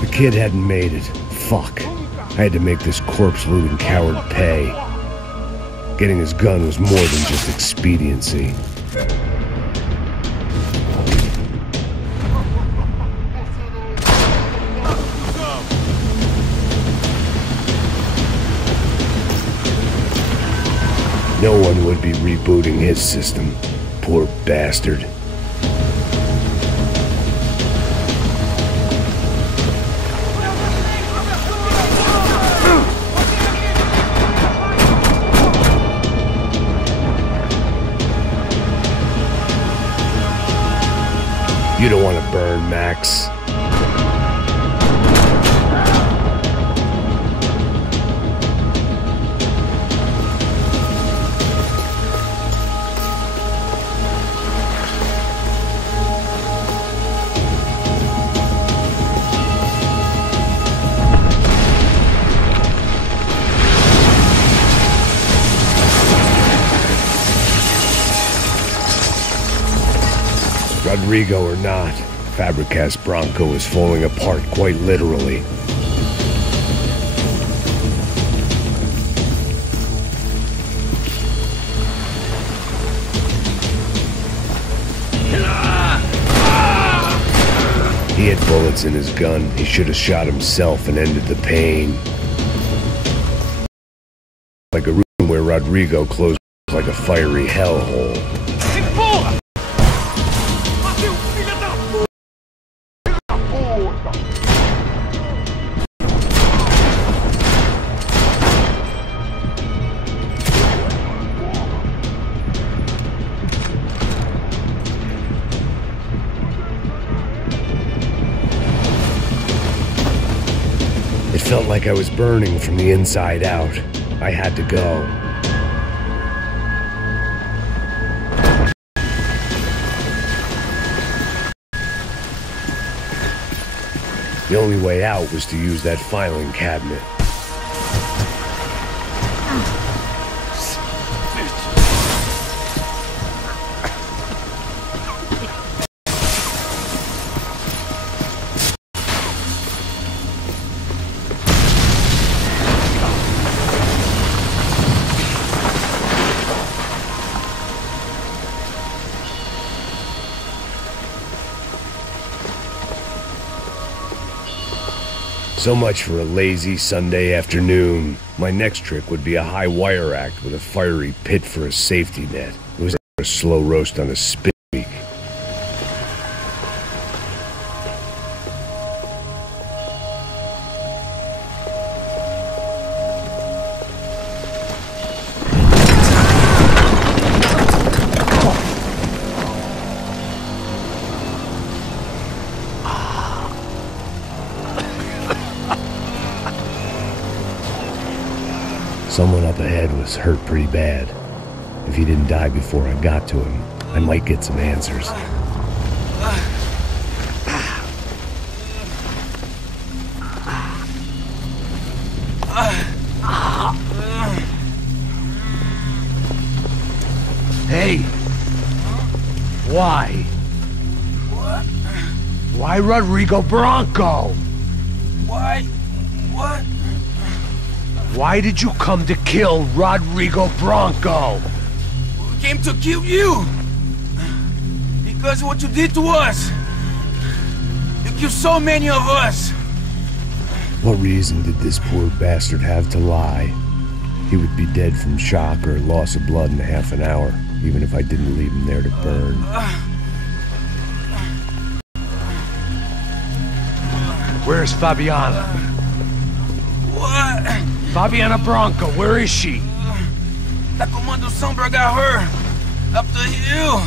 The kid hadn't made it. Fuck. I had to make this corpse-looting coward pay. Getting his gun was more than just expediency. No one would be rebooting his system. Poor bastard. You don't want to burn, Max. Rodrigo or not, Fabricas Bronco is falling apart quite literally. He had bullets in his gun. He should have shot himself and ended the pain. Like a room where Rodrigo closed like a fiery hellhole. It felt like I was burning from the inside out. I had to go. The only way out was to use that filing cabinet. So much for a lazy Sunday afternoon. My next trick would be a high wire act with a fiery pit for a safety net. It was a slow roast on a spit week. Someone up ahead was hurt pretty bad. If he didn't die before I got to him, I might get some answers. Hey! Why? What? Why Rodrigo Bronco? Why? What? Why did you come to kill Rodrigo Bronco? We came to kill you! Because of what you did to us! You killed so many of us! What reason did this poor bastard have to lie? He would be dead from shock or loss of blood in half an hour, even if I didn't leave him there to burn. Where's Fabiana? What? Fabiana Bronco, where is she? That Comando Sombra got her! Up the hill!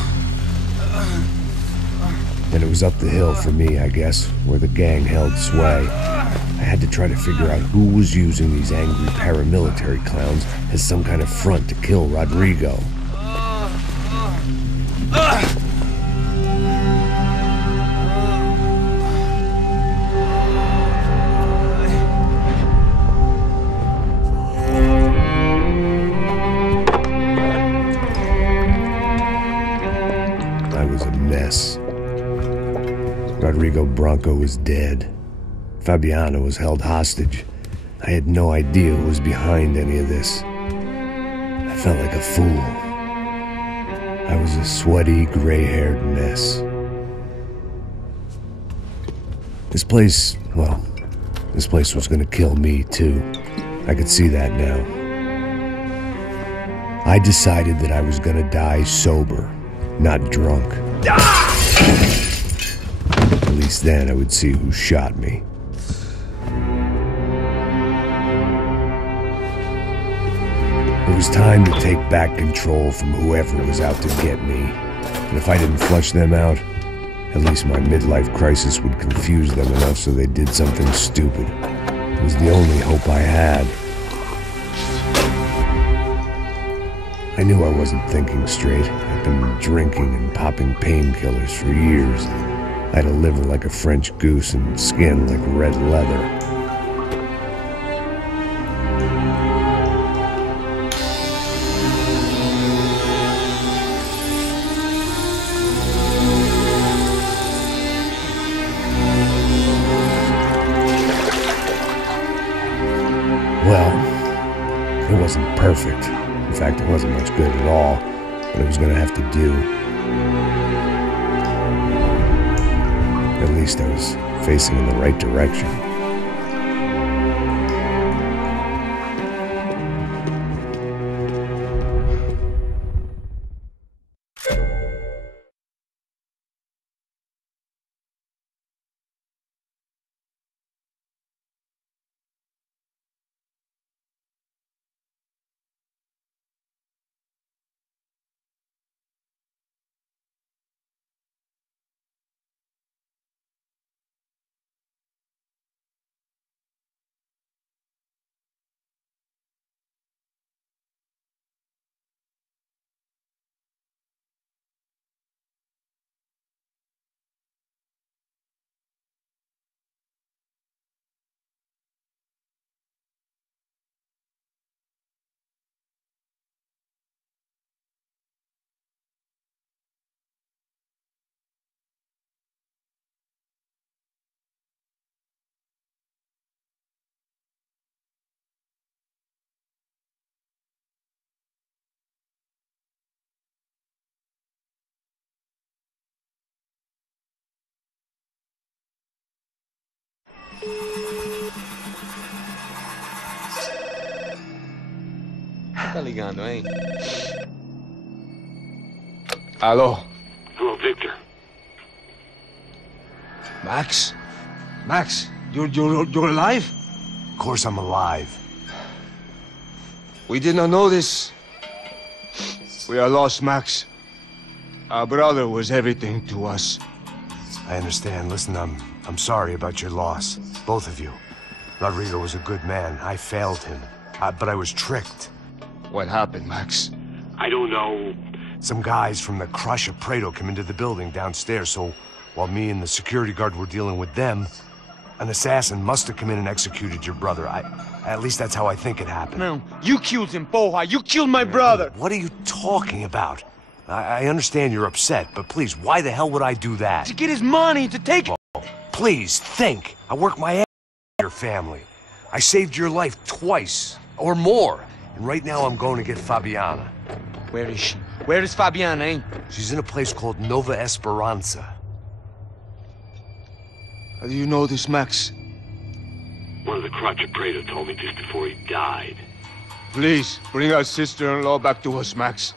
And it was up the hill for me, I guess, where the gang held sway. I had to try to figure out who was using these angry paramilitary clowns as some kind of front to kill Rodrigo. I was a mess. Rodrigo Bronco was dead. Fabiana was held hostage. I had no idea who was behind any of this. I felt like a fool. I was a sweaty, gray-haired mess. This place, well, this place was gonna kill me too. I could see that now. I decided that I was gonna die sober, not drunk. At least then I would see who shot me. It was time to take back control from whoever was out to get me. And if I didn't flush them out, at least my midlife crisis would confuse them enough so they did something stupid. It was the only hope I had. I knew I wasn't thinking straight. I'd been drinking and popping painkillers for years. I had a liver like a French goose and skin like red leather. Well, it wasn't perfect. In fact, it wasn't much good at all, but it was going to have to do. At least I was facing in the right direction. Tá ligando, hein? Alô? Hello, Victor. Max? Max, you're alive? Of course I'm alive. We did not know this. We are lost, Max. Our brother was everything to us. I understand. Listen, I'm sorry about your loss. Both of you. Rodrigo was a good man. I failed him. But I was tricked. What happened, Max? I don't know. Some guys from the Crush of Prado came into the building downstairs, so while me and the security guard were dealing with them, an assassin must have come in and executed your brother. At least that's how I think it happened. No, you killed him, Porra. You killed my brother. What are you talking about? I understand you're upset, but please, why the hell would I do that? To get his money, to take... Oh, please, think. I work my ass off for your family. I saved your life twice, or more. And right now I'm going to get Fabiana. Where is she? Where is Fabiana, eh? She's in a place called Nova Esperanza. How do you know this, Max? One of the Crotch of Prado told me just before he died. Please, bring our sister-in-law back to us, Max.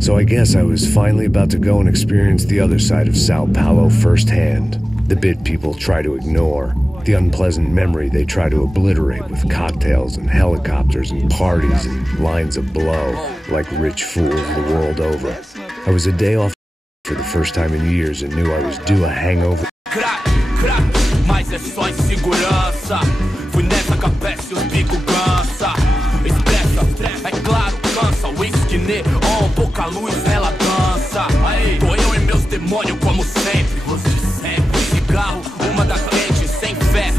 So I guess I was finally about to go and experience the other side of Sao Paulo firsthand. The bit people try to ignore. The unpleasant memory they try to obliterate with cocktails and helicopters and parties and lines of blow, like rich fools the world over. I was a day off for the first time in years and knew I was due a hangover. Mas é só insegurança. Fui nessa capeste, os bico cansa. Expressa, é claro, cansa. Whisky, neon, pouca luz, ela dança. Tô eu e meus demônios como sempre. Você sempre. Cigarro, uma da quente, sem fé.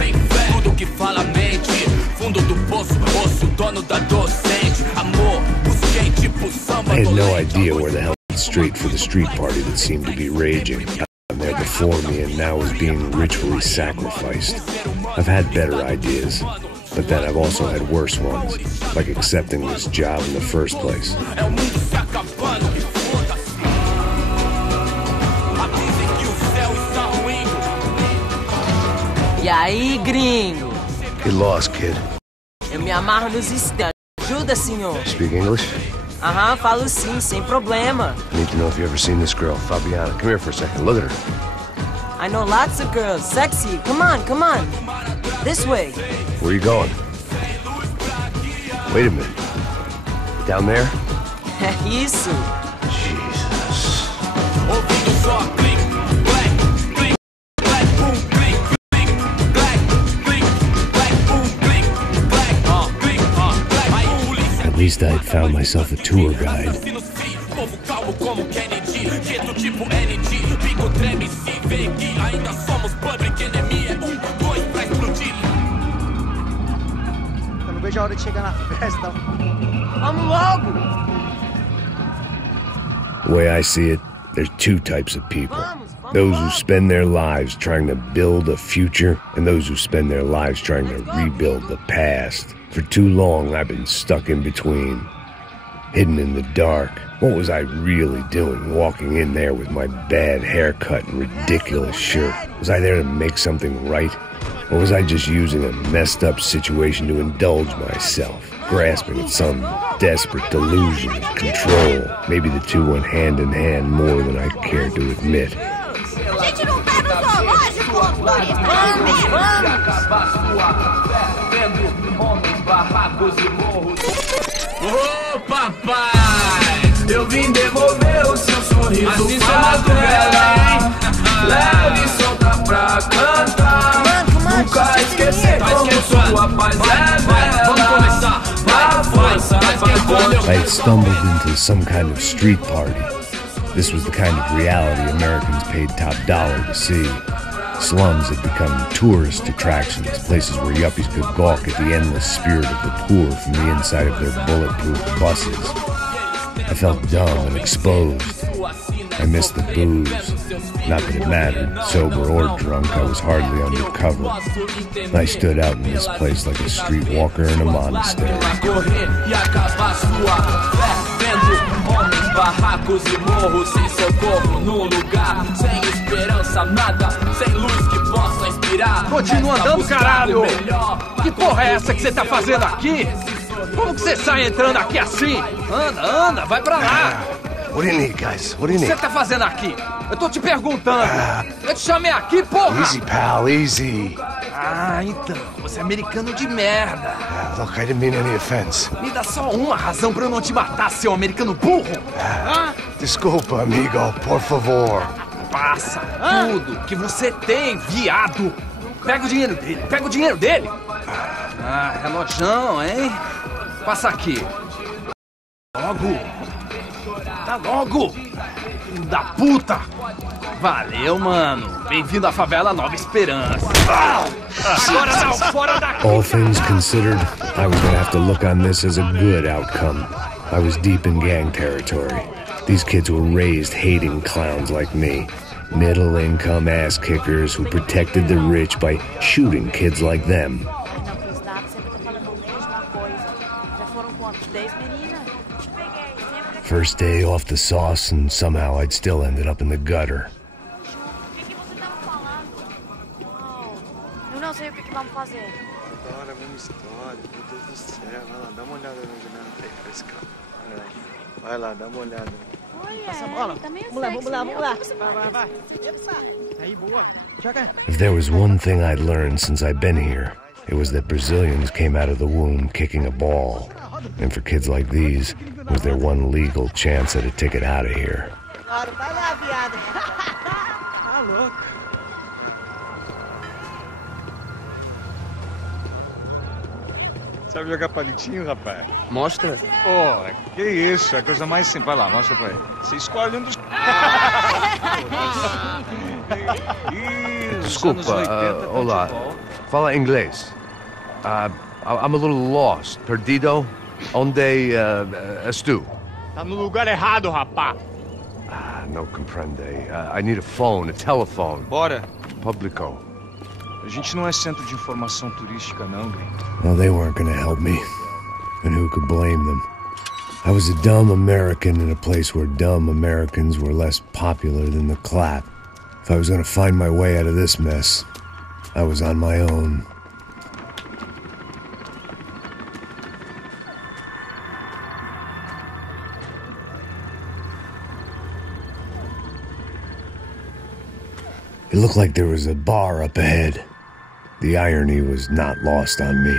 Tudo que fala mente. Fundo do poço, osso, dono da docente. Amor, busquei tipo samba. I had no idea where the hell to straight for the street party that seemed to be raging. There before me and now was being ritually sacrificed. I've had better ideas, but then I've also had worse ones, like accepting this job in the first place. E aí, gringo? Get lost, kid. Eu me amarro nos stands. Ajuda, senhor. Speak English? Aham, falo sim, sem problema. I need to know if you've ever seen this girl, Fabiana. Come here for a second. Look at her. I know lots of girls. Sexy. Come on, come on. This way. Where are you going? Wait a minute. Down there? Isso. Jesus. At least I'd found myself a tour guide. Eu não vejo a hora de chegar na festa. Vamos logo! The way I see it, There's two types of people. Those who spend their lives trying to build a future, and those who spend their lives trying to rebuild the past. For too long, I've been stuck in between, hidden in the dark. What was I really doing, walking in there with my bad haircut and ridiculous shirt? Was I there to make something right? Or was I just using a messed up situation to indulge myself, grasping at some desperate delusion of control? Maybe the two went hand in hand more than I care to admit. Gente, não tá no zoológico! Ô papai, eu vim devolver o seu sorriso. Assim favela, leve e solta pra cantar. Nunca esquecer como sua paz é bela. Vamos começar, I had stumbled into some kind of street party. This was the kind of reality Americans paid top dollar to see. Slums had become tourist attractions, places where yuppies could gawk at the endless spirit of the poor from the inside of their bulletproof buses. I felt dumb and exposed. I missed the booze. Not that it mattered, sober or drunk, I was hardly undercover. I stood out in this place like a streetwalker in a monastery. Barracos e morros sem socorro num lugar sem esperança, nada, sem luz que possa inspirar. Continua andando, caralho! Que porra é essa que você tá fazendo aqui? Como que você sai entrando aqui assim? Anda, vai pra lá! What do you need, guys? What do you O que need? você tá fazendo aqui? Eu tô te perguntando. Eu te chamei aqui, porra! Easy, pal, easy. Ah, então, você é americano de merda. Look, I didn't mean any offense. Me dá só uma razão pra eu não te matar, seu americano burro. Desculpa, amigo, por favor. Passa tudo que você tem, viado. Pega o dinheiro dele, Ah, relojão, hein? Passa aqui. Logo. Tá logo. Filho da puta. Valeu, mano. Bem-vindo à favela Nova Esperança. Agora não, fora daqui. All things considered, I was gonna have to look on this as a good outcome. I was deep in gang territory. These kids were raised hating clowns like me. Middle-income ass-kickers who protected the rich by shooting kids like them. First day off the sauce, and somehow I'd still ended up in the gutter. Eu não sei o que vamos fazer. Agora, mesma história, meu Deus do céu. Vai lá, dá uma olhada na janela pra esse carro. Vai lá, dá uma olhada. Passa a bola. Vamos lá. Vai. Aí, boa. Joga. If there was one thing I'd learned since I'd been here, it was that Brazilians came out of the womb kicking a ball. And for kids like these, it was their one legal chance at a ticket out of here. Vai lá, viado. Tá louco. Sabe jogar palitinho, rapaz? Mostra. Pô, que isso, é a coisa mais simples. Vai lá, mostra pra ele. Você escolhe um dos... Desculpa, olá. Fala inglês. I'm a little lost. Perdido? Onde estou? Tá no lugar errado, rapá. Não compreende. I need a phone, a telephone. Bora. Publico. A gente não é centro de informação turística, não, gringo. Well, they weren't gonna help me. And who could blame them? I was a dumb American in a place where dumb Americans were less popular than the clap. If I was gonna find my way out of this mess, I was on my own. It looked like there was a bar up ahead. The irony was not lost on me.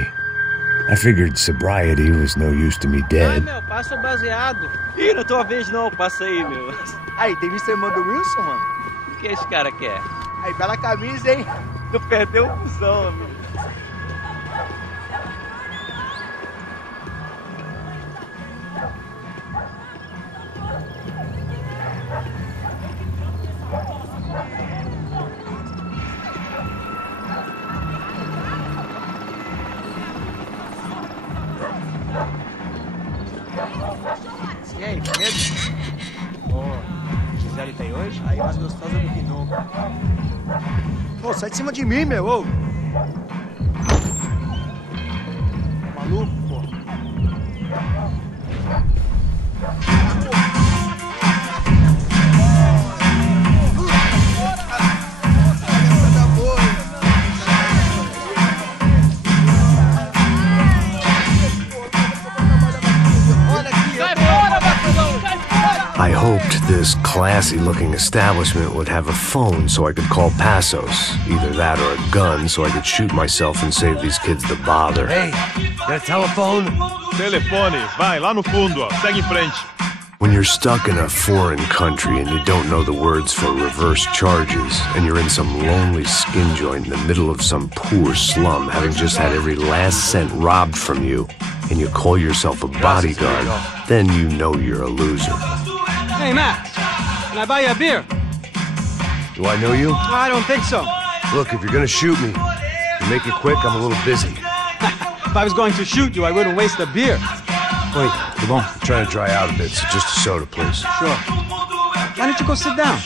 I figured sobriety was no use to me dead. Meu, passa o baseado. Ih, não é tua vez não, passa aí, meu. Aí, tem visto a irmã do Wilson, mano? O que esse cara quer? Aí, bela camisa, hein? Tu perdeu o fusão, amigo. E aí, medo? Ô, série tem hoje? Aí, mais gostosa do que nunca. Ô, sai de cima de mim, meu, ô. Maluco, pô. I hoped this classy-looking establishment would have a phone so I could call Passos. Either that or a gun so I could shoot myself and save these kids the bother. Hey, got a telephone? Telefone, vai, lá no fundo, ó. Segue em frente. When you're stuck in a foreign country and you don't know the words for reverse charges, and you're in some lonely skin joint in the middle of some poor slum, having just had every last cent robbed from you, and you call yourself a bodyguard, then you know you're a loser. Hey, Matt, can I buy you a beer? Do I know you? I don't think so. Look, if you're gonna shoot me, you make it quick, I'm a little busy. If I was going to shoot you, I wouldn't waste a beer. Wait, come on. I'm trying to dry out a bit, so just a soda, please. Sure. Why don't you go sit down?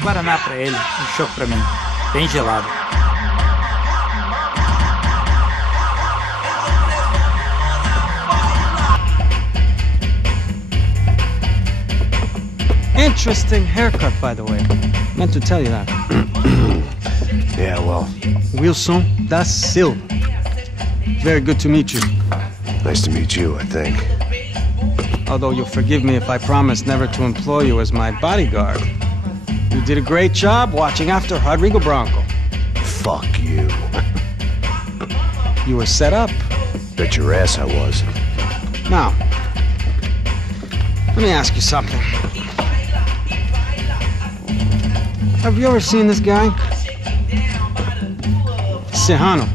Guaraná pra ele, chopp pra mim. Bem gelado. Interesting haircut, by the way. Meant to tell you that. Yeah, well. Wilson da Silva. Very good to meet you. Nice to meet you, I think. Although you'll forgive me if I promise never to employ you as my bodyguard. You did a great job watching after Rodrigo Branco. Fuck you. You were set up. Bet your ass I was. Now, let me ask you something. Have you ever seen this guy? Serrano.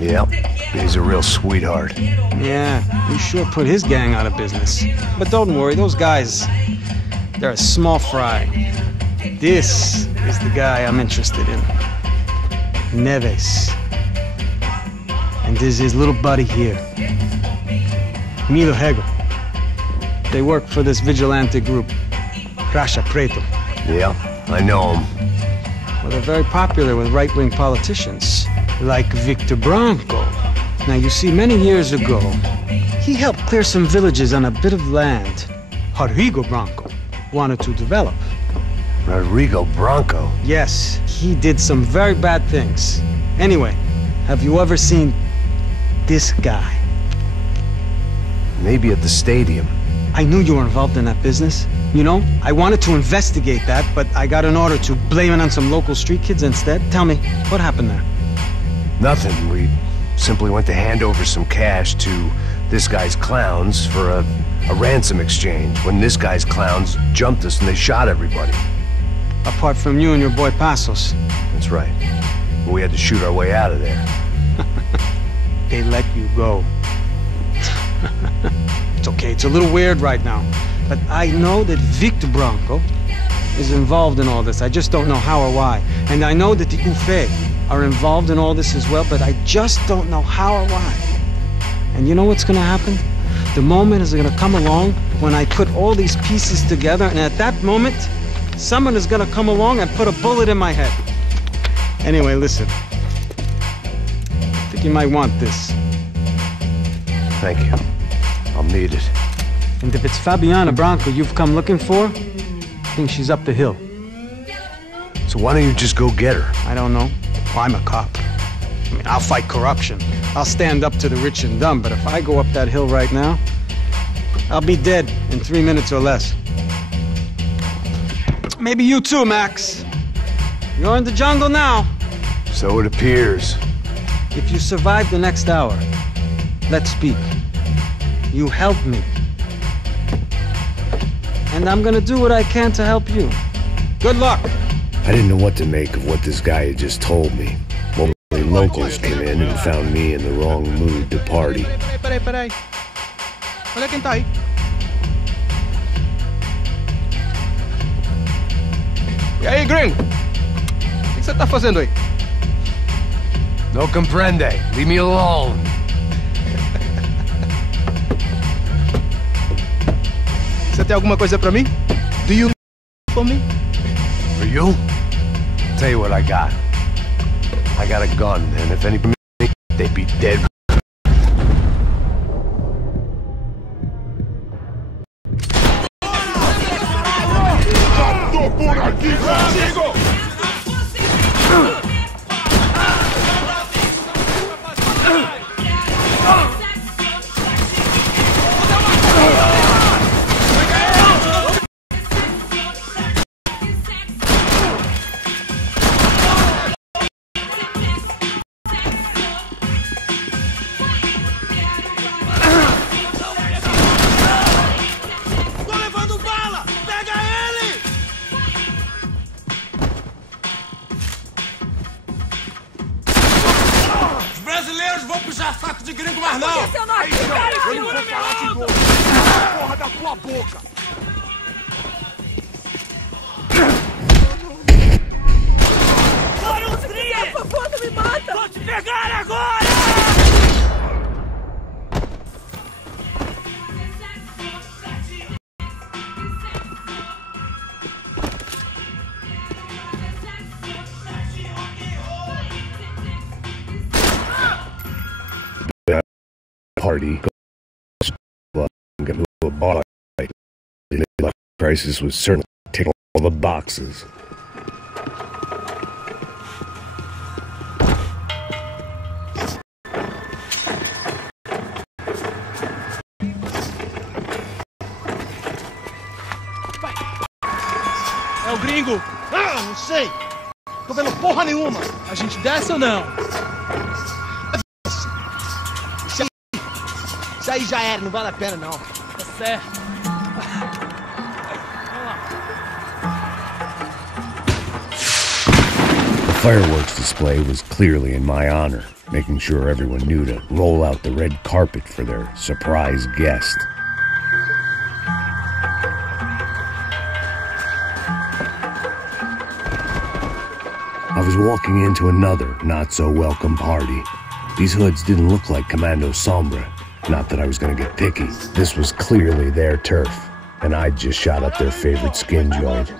Yep, he's a real sweetheart. Yeah, he sure put his gang out of business. But don't worry, those guys, they're a small fry. This is the guy I'm interested in. Neves. And this is his little buddy here. Milo Hegel. They work for this vigilante group, Crasha Preto. Yeah, I know him. Well, they're very popular with right-wing politicians, like Victor Branco. Now, you see, many years ago, he helped clear some villages on a bit of land Rodrigo Branco wanted to develop. Rodrigo Branco? Yes, he did some very bad things. Anyway, have you ever seen this guy? Maybe at the stadium. I knew you were involved in that business. You know, I wanted to investigate that, but I got an order to blame it on some local street kids instead. Tell me, what happened there? Nothing. We simply went to hand over some cash to this guy's clowns for a ransom exchange when this guy's clowns jumped us and they shot everybody. Apart from you and your boy Passos. That's right. But we had to shoot our way out of there. They let you go. It's okay, it's a little weird right now. But I know that Victor Branco is involved in all this. I just don't know how or why. And I know that the UFE are involved in all this as well, but I just don't know how or why. And you know what's gonna happen? The moment is gonna come along when I put all these pieces together, and at that moment, someone is gonna come along and put a bullet in my head. Anyway, listen. I think you might want this. Thank you. I'll need it. And if it's Fabiana Branco you've come looking for, I think she's up the hill. So why don't you just go get her? I don't know. Well, I'm a cop. I mean, I'll fight corruption. I'll stand up to the rich and dumb, but if I go up that hill right now, I'll be dead in 3 minutes or less. Maybe you too, Max. You're in the jungle now. So it appears. If you survive the next hour, let's speak. You help me. And I'm gonna do what I can to help you. Good luck. I didn't know what to make of what this guy had just told me. Mostly locals came in and found me in the wrong mood to party. Peraí. Olha quem tá aí. E aí, gringo? O que você tá fazendo aí? No comprende. Leave me alone. Você tem alguma coisa pra mim? Do you for me? For you? Tell you what I got. I got a gun, and if anybody, they'd be dead. Por aqui contigo! Saco de gringo, mas não! Aí, eu não vou falar de novo! Porra da tua boca! Bora, os cria! Por favor, não me mata! Vou te pegar agora! Party a bar. The crisis was certainly ticking all the boxes. É o gringo! Ah, não sei! Tô vendo porra nenhuma! A gente desce ou não? Isso aí já era, não vale a pena não. Tá certo. The fireworks display was clearly in my honor, making sure everyone knew to roll out the red carpet for their surprise guest. I was walking into another not-so-welcome party. These hoods didn't look like Commando Sombra. Not that I was gonna get picky. This was clearly their turf, and I'd just shot up their favorite skin joint.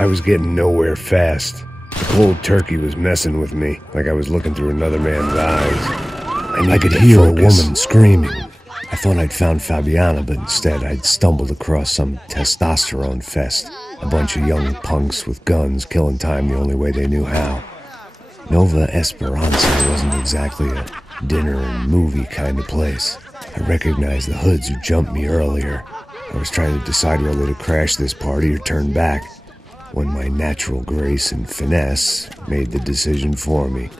I was getting nowhere fast. The cold turkey was messing with me, like I was looking through another man's eyes. I could hear a woman screaming. I thought I'd found Fabiana, but instead I'd stumbled across some testosterone fest. A bunch of young punks with guns killing time the only way they knew how. Nova Esperanza wasn't exactly a dinner and movie kind of place. I recognized the hoods who jumped me earlier. I was trying to decide whether to crash this party or turn back, when my natural grace and finesse made the decision for me.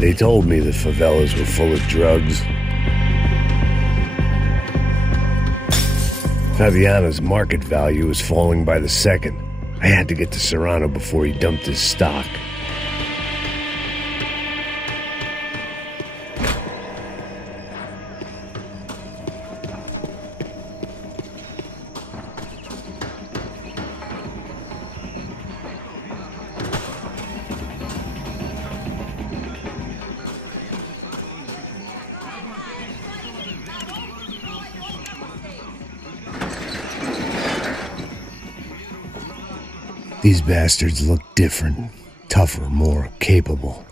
They told me the favelas were full of drugs. Fabiana's market value was falling by the second. I had to get to Serrano before he dumped his stock. These bastards looked different, tougher, more capable.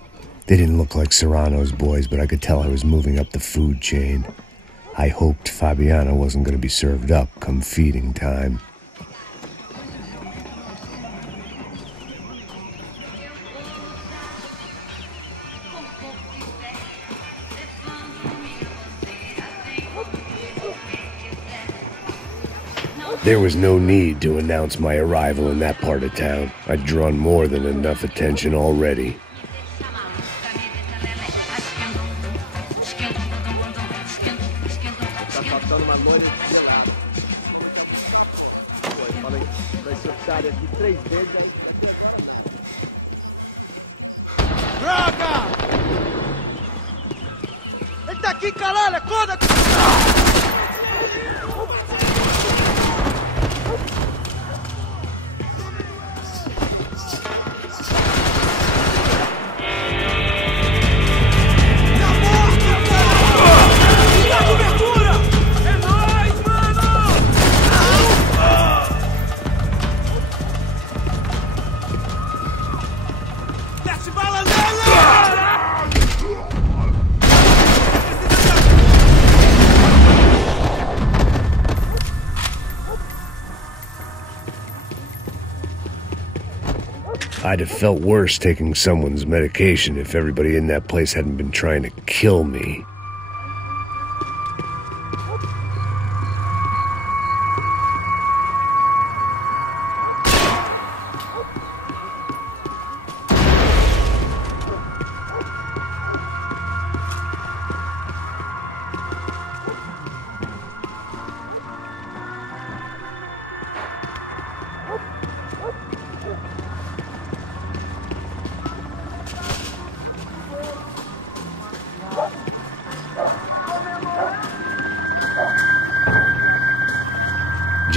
They didn't look like Serrano's boys, but I could tell I was moving up the food chain. I hoped Fabiana wasn't going to be served up come feeding time. There was no need to announce my arrival in that part of town. I'd drawn more than enough attention already. Droga! Ele tá aqui, caralho! Acorda! I'd have felt worse taking someone's medication if everybody in that place hadn't been trying to kill me.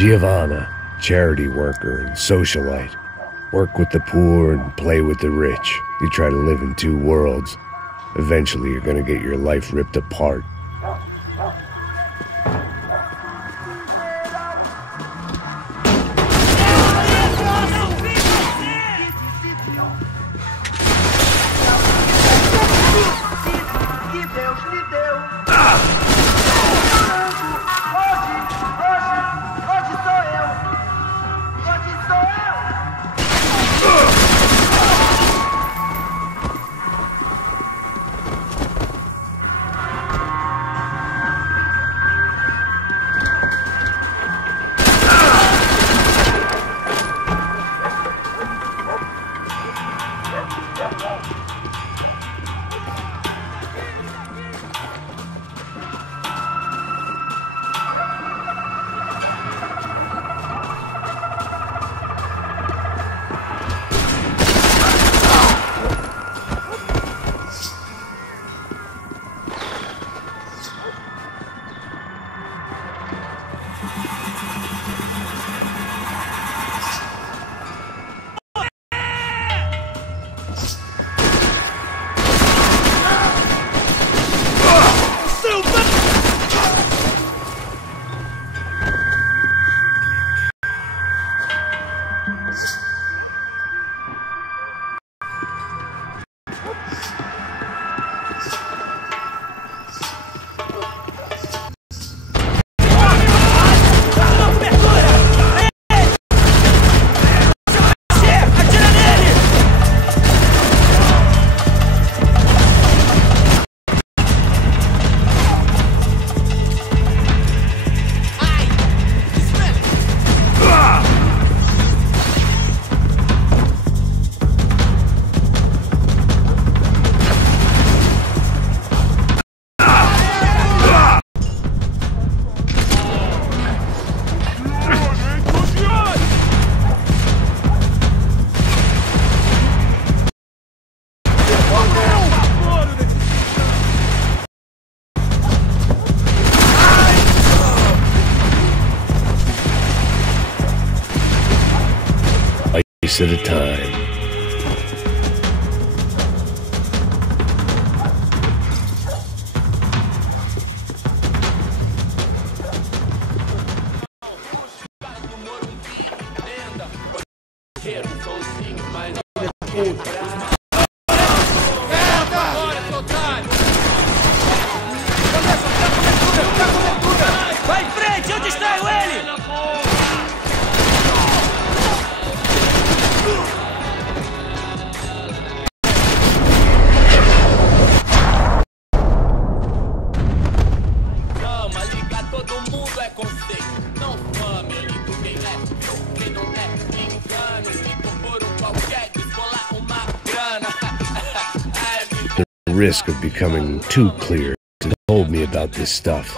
Giovanna, charity worker and socialite. Work with the poor and play with the rich. You try to live in two worlds. Eventually you're gonna get your life ripped apart. at a time. Vai em frente, onde está ele? Calma, ligar todo mundo é conceito. Não fame, eu ligo quem é, quem não é. Engano, ligo por qualquer, descolar uma grana. The risk of becoming too clear told me about this stuff.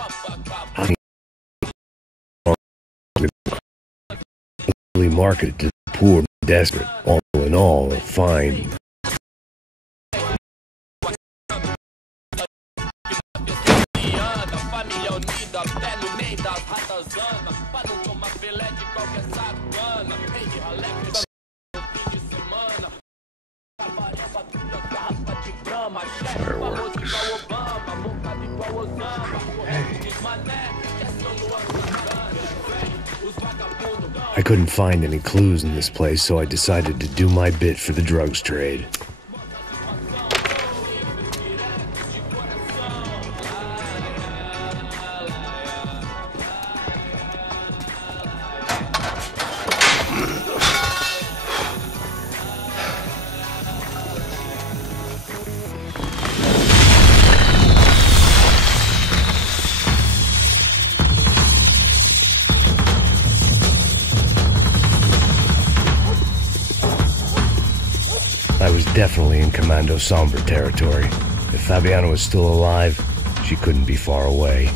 Marketed to the poor and desperate. All in all, a fine. I couldn't find any clues in this place, so I decided to do my bit for the drugs trade. I was definitely in Commando Sombre territory. If Fabiana was still alive, she couldn't be far away.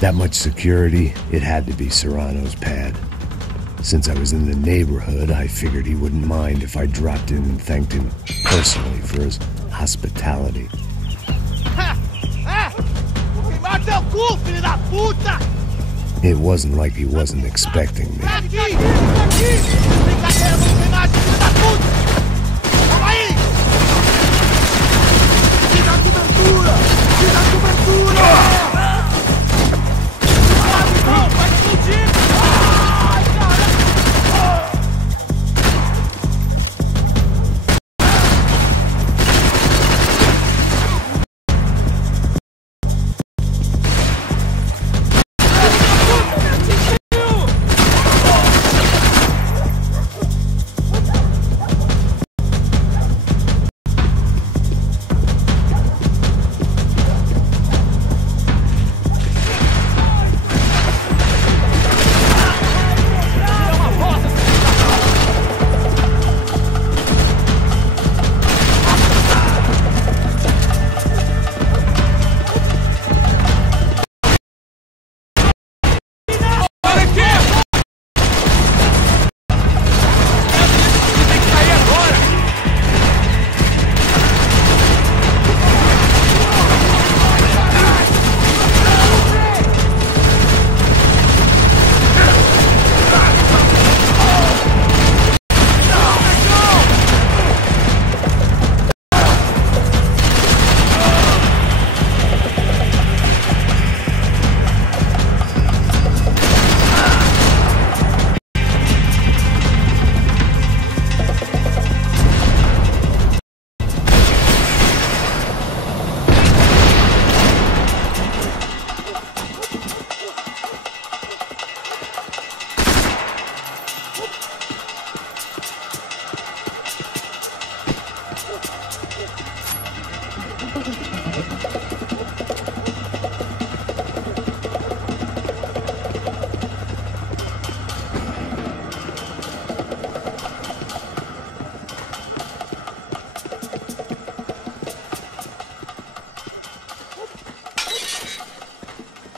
That much security, it had to be Serrano's pad. Since I was in the neighborhood, I figured he wouldn't mind if I dropped in and thanked him personally for his hospitality. It wasn't like he wasn't expecting me.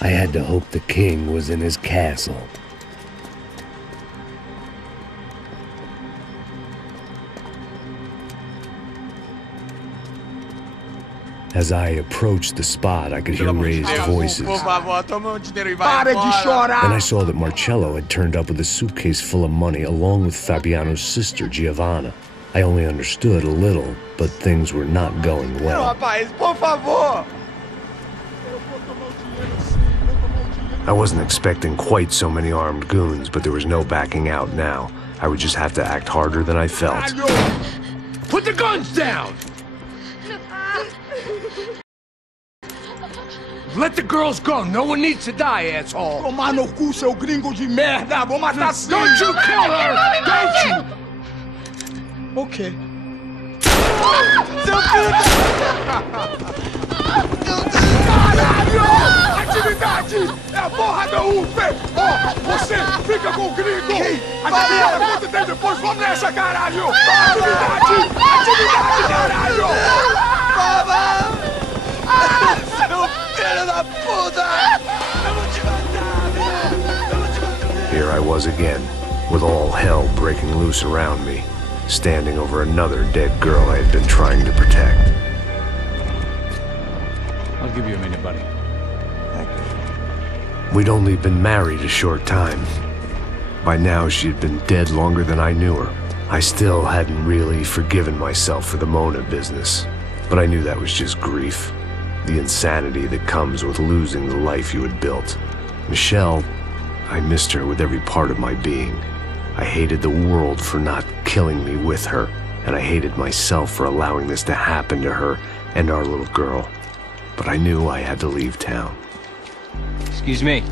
I had to hope the king was in his castle. As I approached the spot, I could hear raised voices. Then I saw that Marcello had turned up with a suitcase full of money, along with Fabiano's sister, Giovanna. I only understood a little, but things were not going well. I wasn't expecting quite so many armed goons, but there was no backing out now. I would just have to act harder than I felt. Put the guns down! Let the girls go. No one needs to die, asshole. Tomar no cu, seu gringo de merda. Vou matar sim. Don't you kill her! Don't you? Ok. Seu filho Caralho! Atividade! É a porra da UP! Ó, você fica com o gringo! Adivinha quanto tem depois? Vamos nessa, caralho! Atividade! Atividade, caralho! Seu filho da puta! Eu vou te matar, velho! Here I was again, with all hell breaking loose around me, standing over another dead girl I had been trying to protect. I'll give you a minute, buddy. We'd only been married a short time. By now, she had been dead longer than I knew her. I still hadn't really forgiven myself for the Mona business, but I knew that was just grief. The insanity that comes with losing the life you had built. Michelle, I missed her with every part of my being. I hated the world for not killing me with her, and I hated myself for allowing this to happen to her and our little girl. But I knew I had to leave town. Excuse me.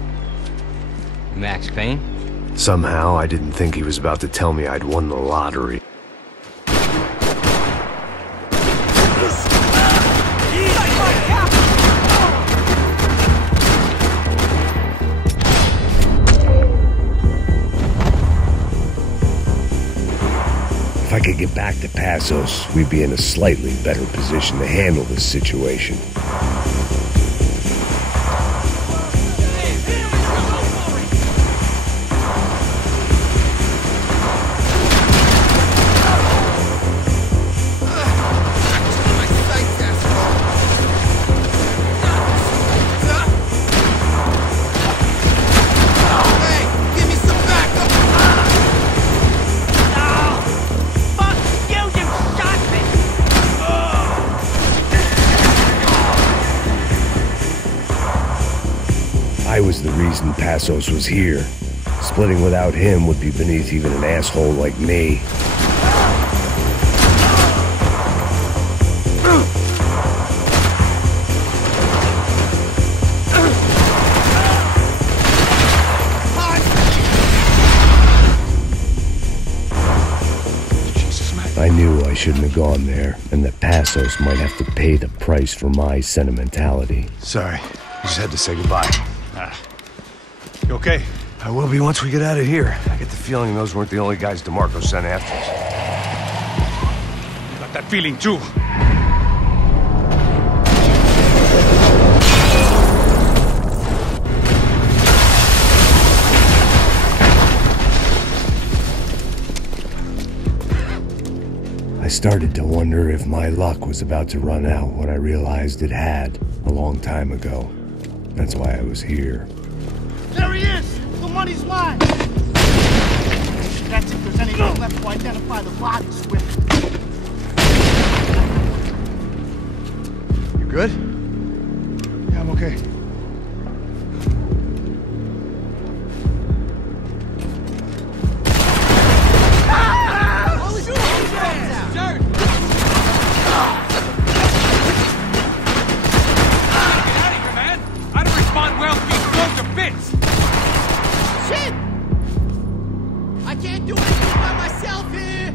Max Payne? Somehow, I didn't think he was about to tell me I'd won the lottery. If I could get back to Passos, we'd be in a slightly better position to handle this situation. I was the reason Passos was here. Splitting without him would be beneath even an asshole like me. I knew I shouldn't have gone there, and that Passos might have to pay the price for my sentimentality. Sorry, I just had to say goodbye. You okay? I will be once we get out of here. I get the feeling those weren't the only guys DeMarco sent after us. Got that feeling too. I started to wonder if my luck was about to run out when I realized it had a long time ago. That's why I was here. There he is! The money's mine! That's if there's anything left to identify the bodies with. You good? Yeah, I'm okay. Shit! I can't do anything by myself here!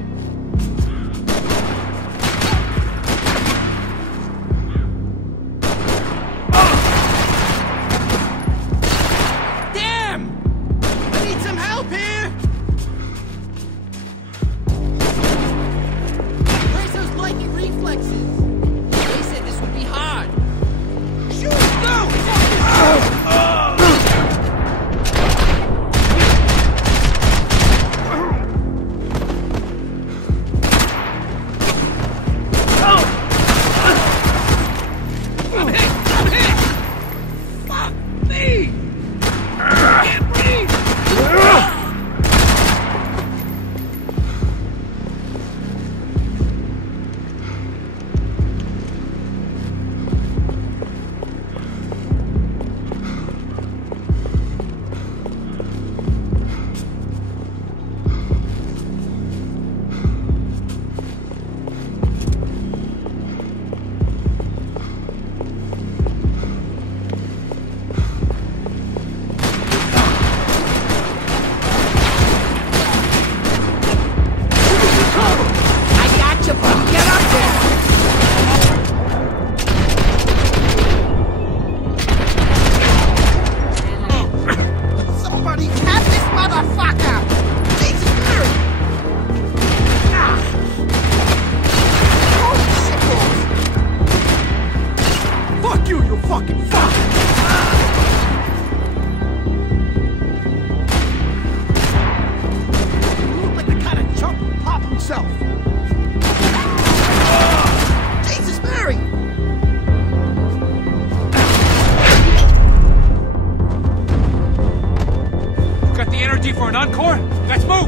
for an encore? Let's move!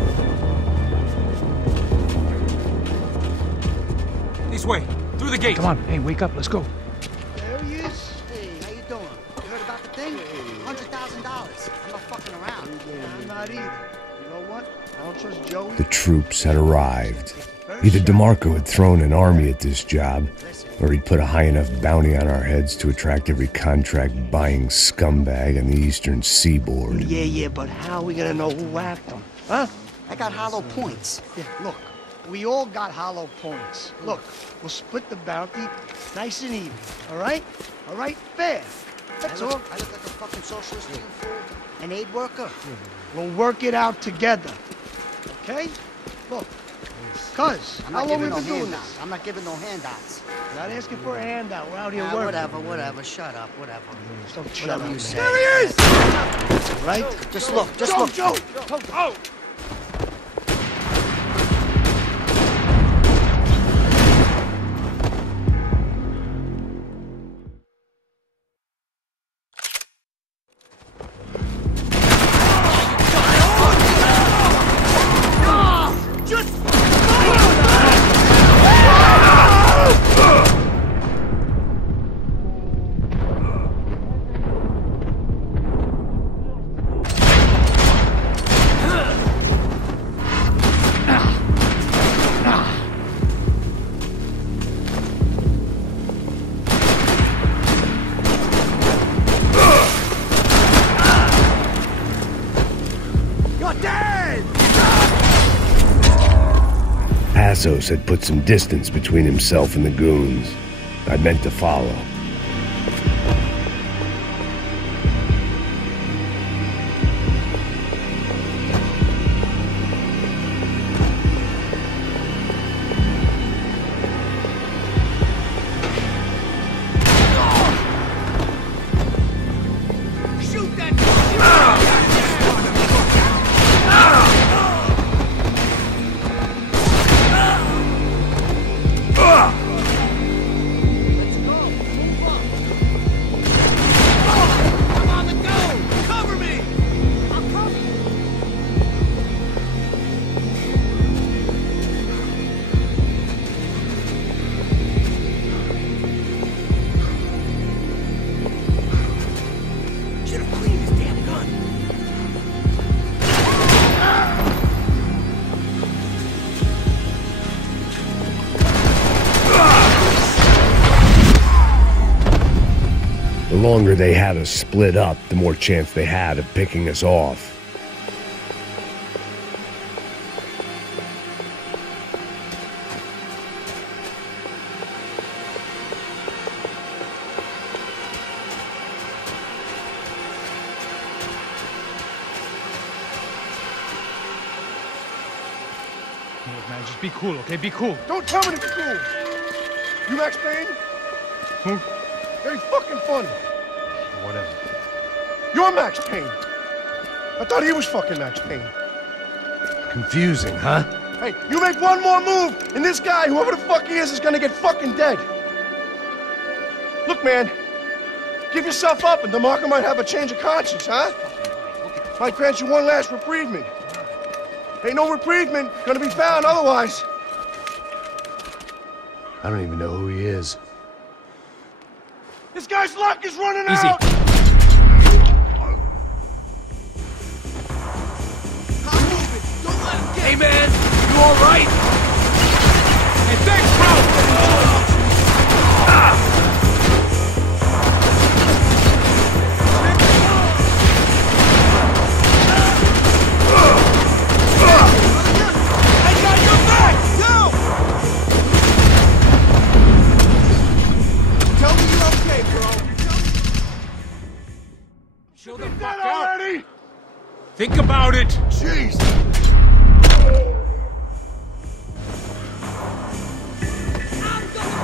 This way, through the gate. Come on, hey, wake up, let's go. There he is. Hey, how you doing? You heard about the thing? $100,000. I'm not fucking around. I'm not either. You know what? I don't trust Joey. The troops had arrived. Either DeMarco had thrown an army at this job, or he'd put a high enough bounty on our heads to attract every contract-buying scumbag on the eastern seaboard. Yeah, but how are we gonna know who whacked them? Huh? I got hollow points. Yeah, look, we all got hollow points. Look, we'll split the bounty nice and even, all right? All right? Fair. That's all. I look like a fucking socialist to you, fool? An aid worker? We'll work it out together, okay? Look, cuz, how long have we been doing this? I'm not giving no handouts. Not asking for a handout. We're out here working. Whatever. Shut up, whatever. Don't shut up. You say. There he is! Right? Just look, look. Joe! Oh! Passos had put some distance between himself and the goons. I meant to follow. The longer they had us split up, the more chance they had of picking us off. Look, man, just be cool, okay? Be cool. Don't tell me to be cool. You Max Payne? Who? Very fucking funny. Whatever. You're Max Payne. I thought he was fucking Max Payne. Confusing, huh? Hey, you make one more move, and this guy, whoever the fuck he is gonna get fucking dead. Look, man, give yourself up, and DeMarco might have a change of conscience, huh? Might grant you one last reprievement. Ain't no reprievement gonna be found otherwise. I don't even know who he is. This guy's luck is running Easy. out! Hey, man! You all right? Hey, thanks, bro! I got your back! Yo! Tell me you're okay, bro. Chill the fuck out. Already? Think about it. Jeez.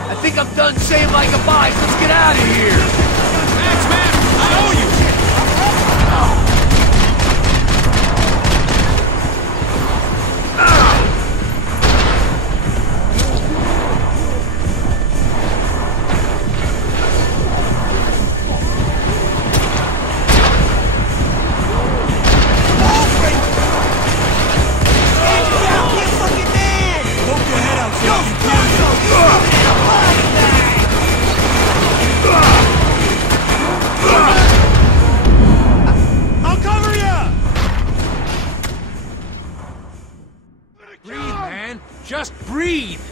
I think I'm done saying my goodbyes. Let's get out of here. Thanks, man. I owe you. leave!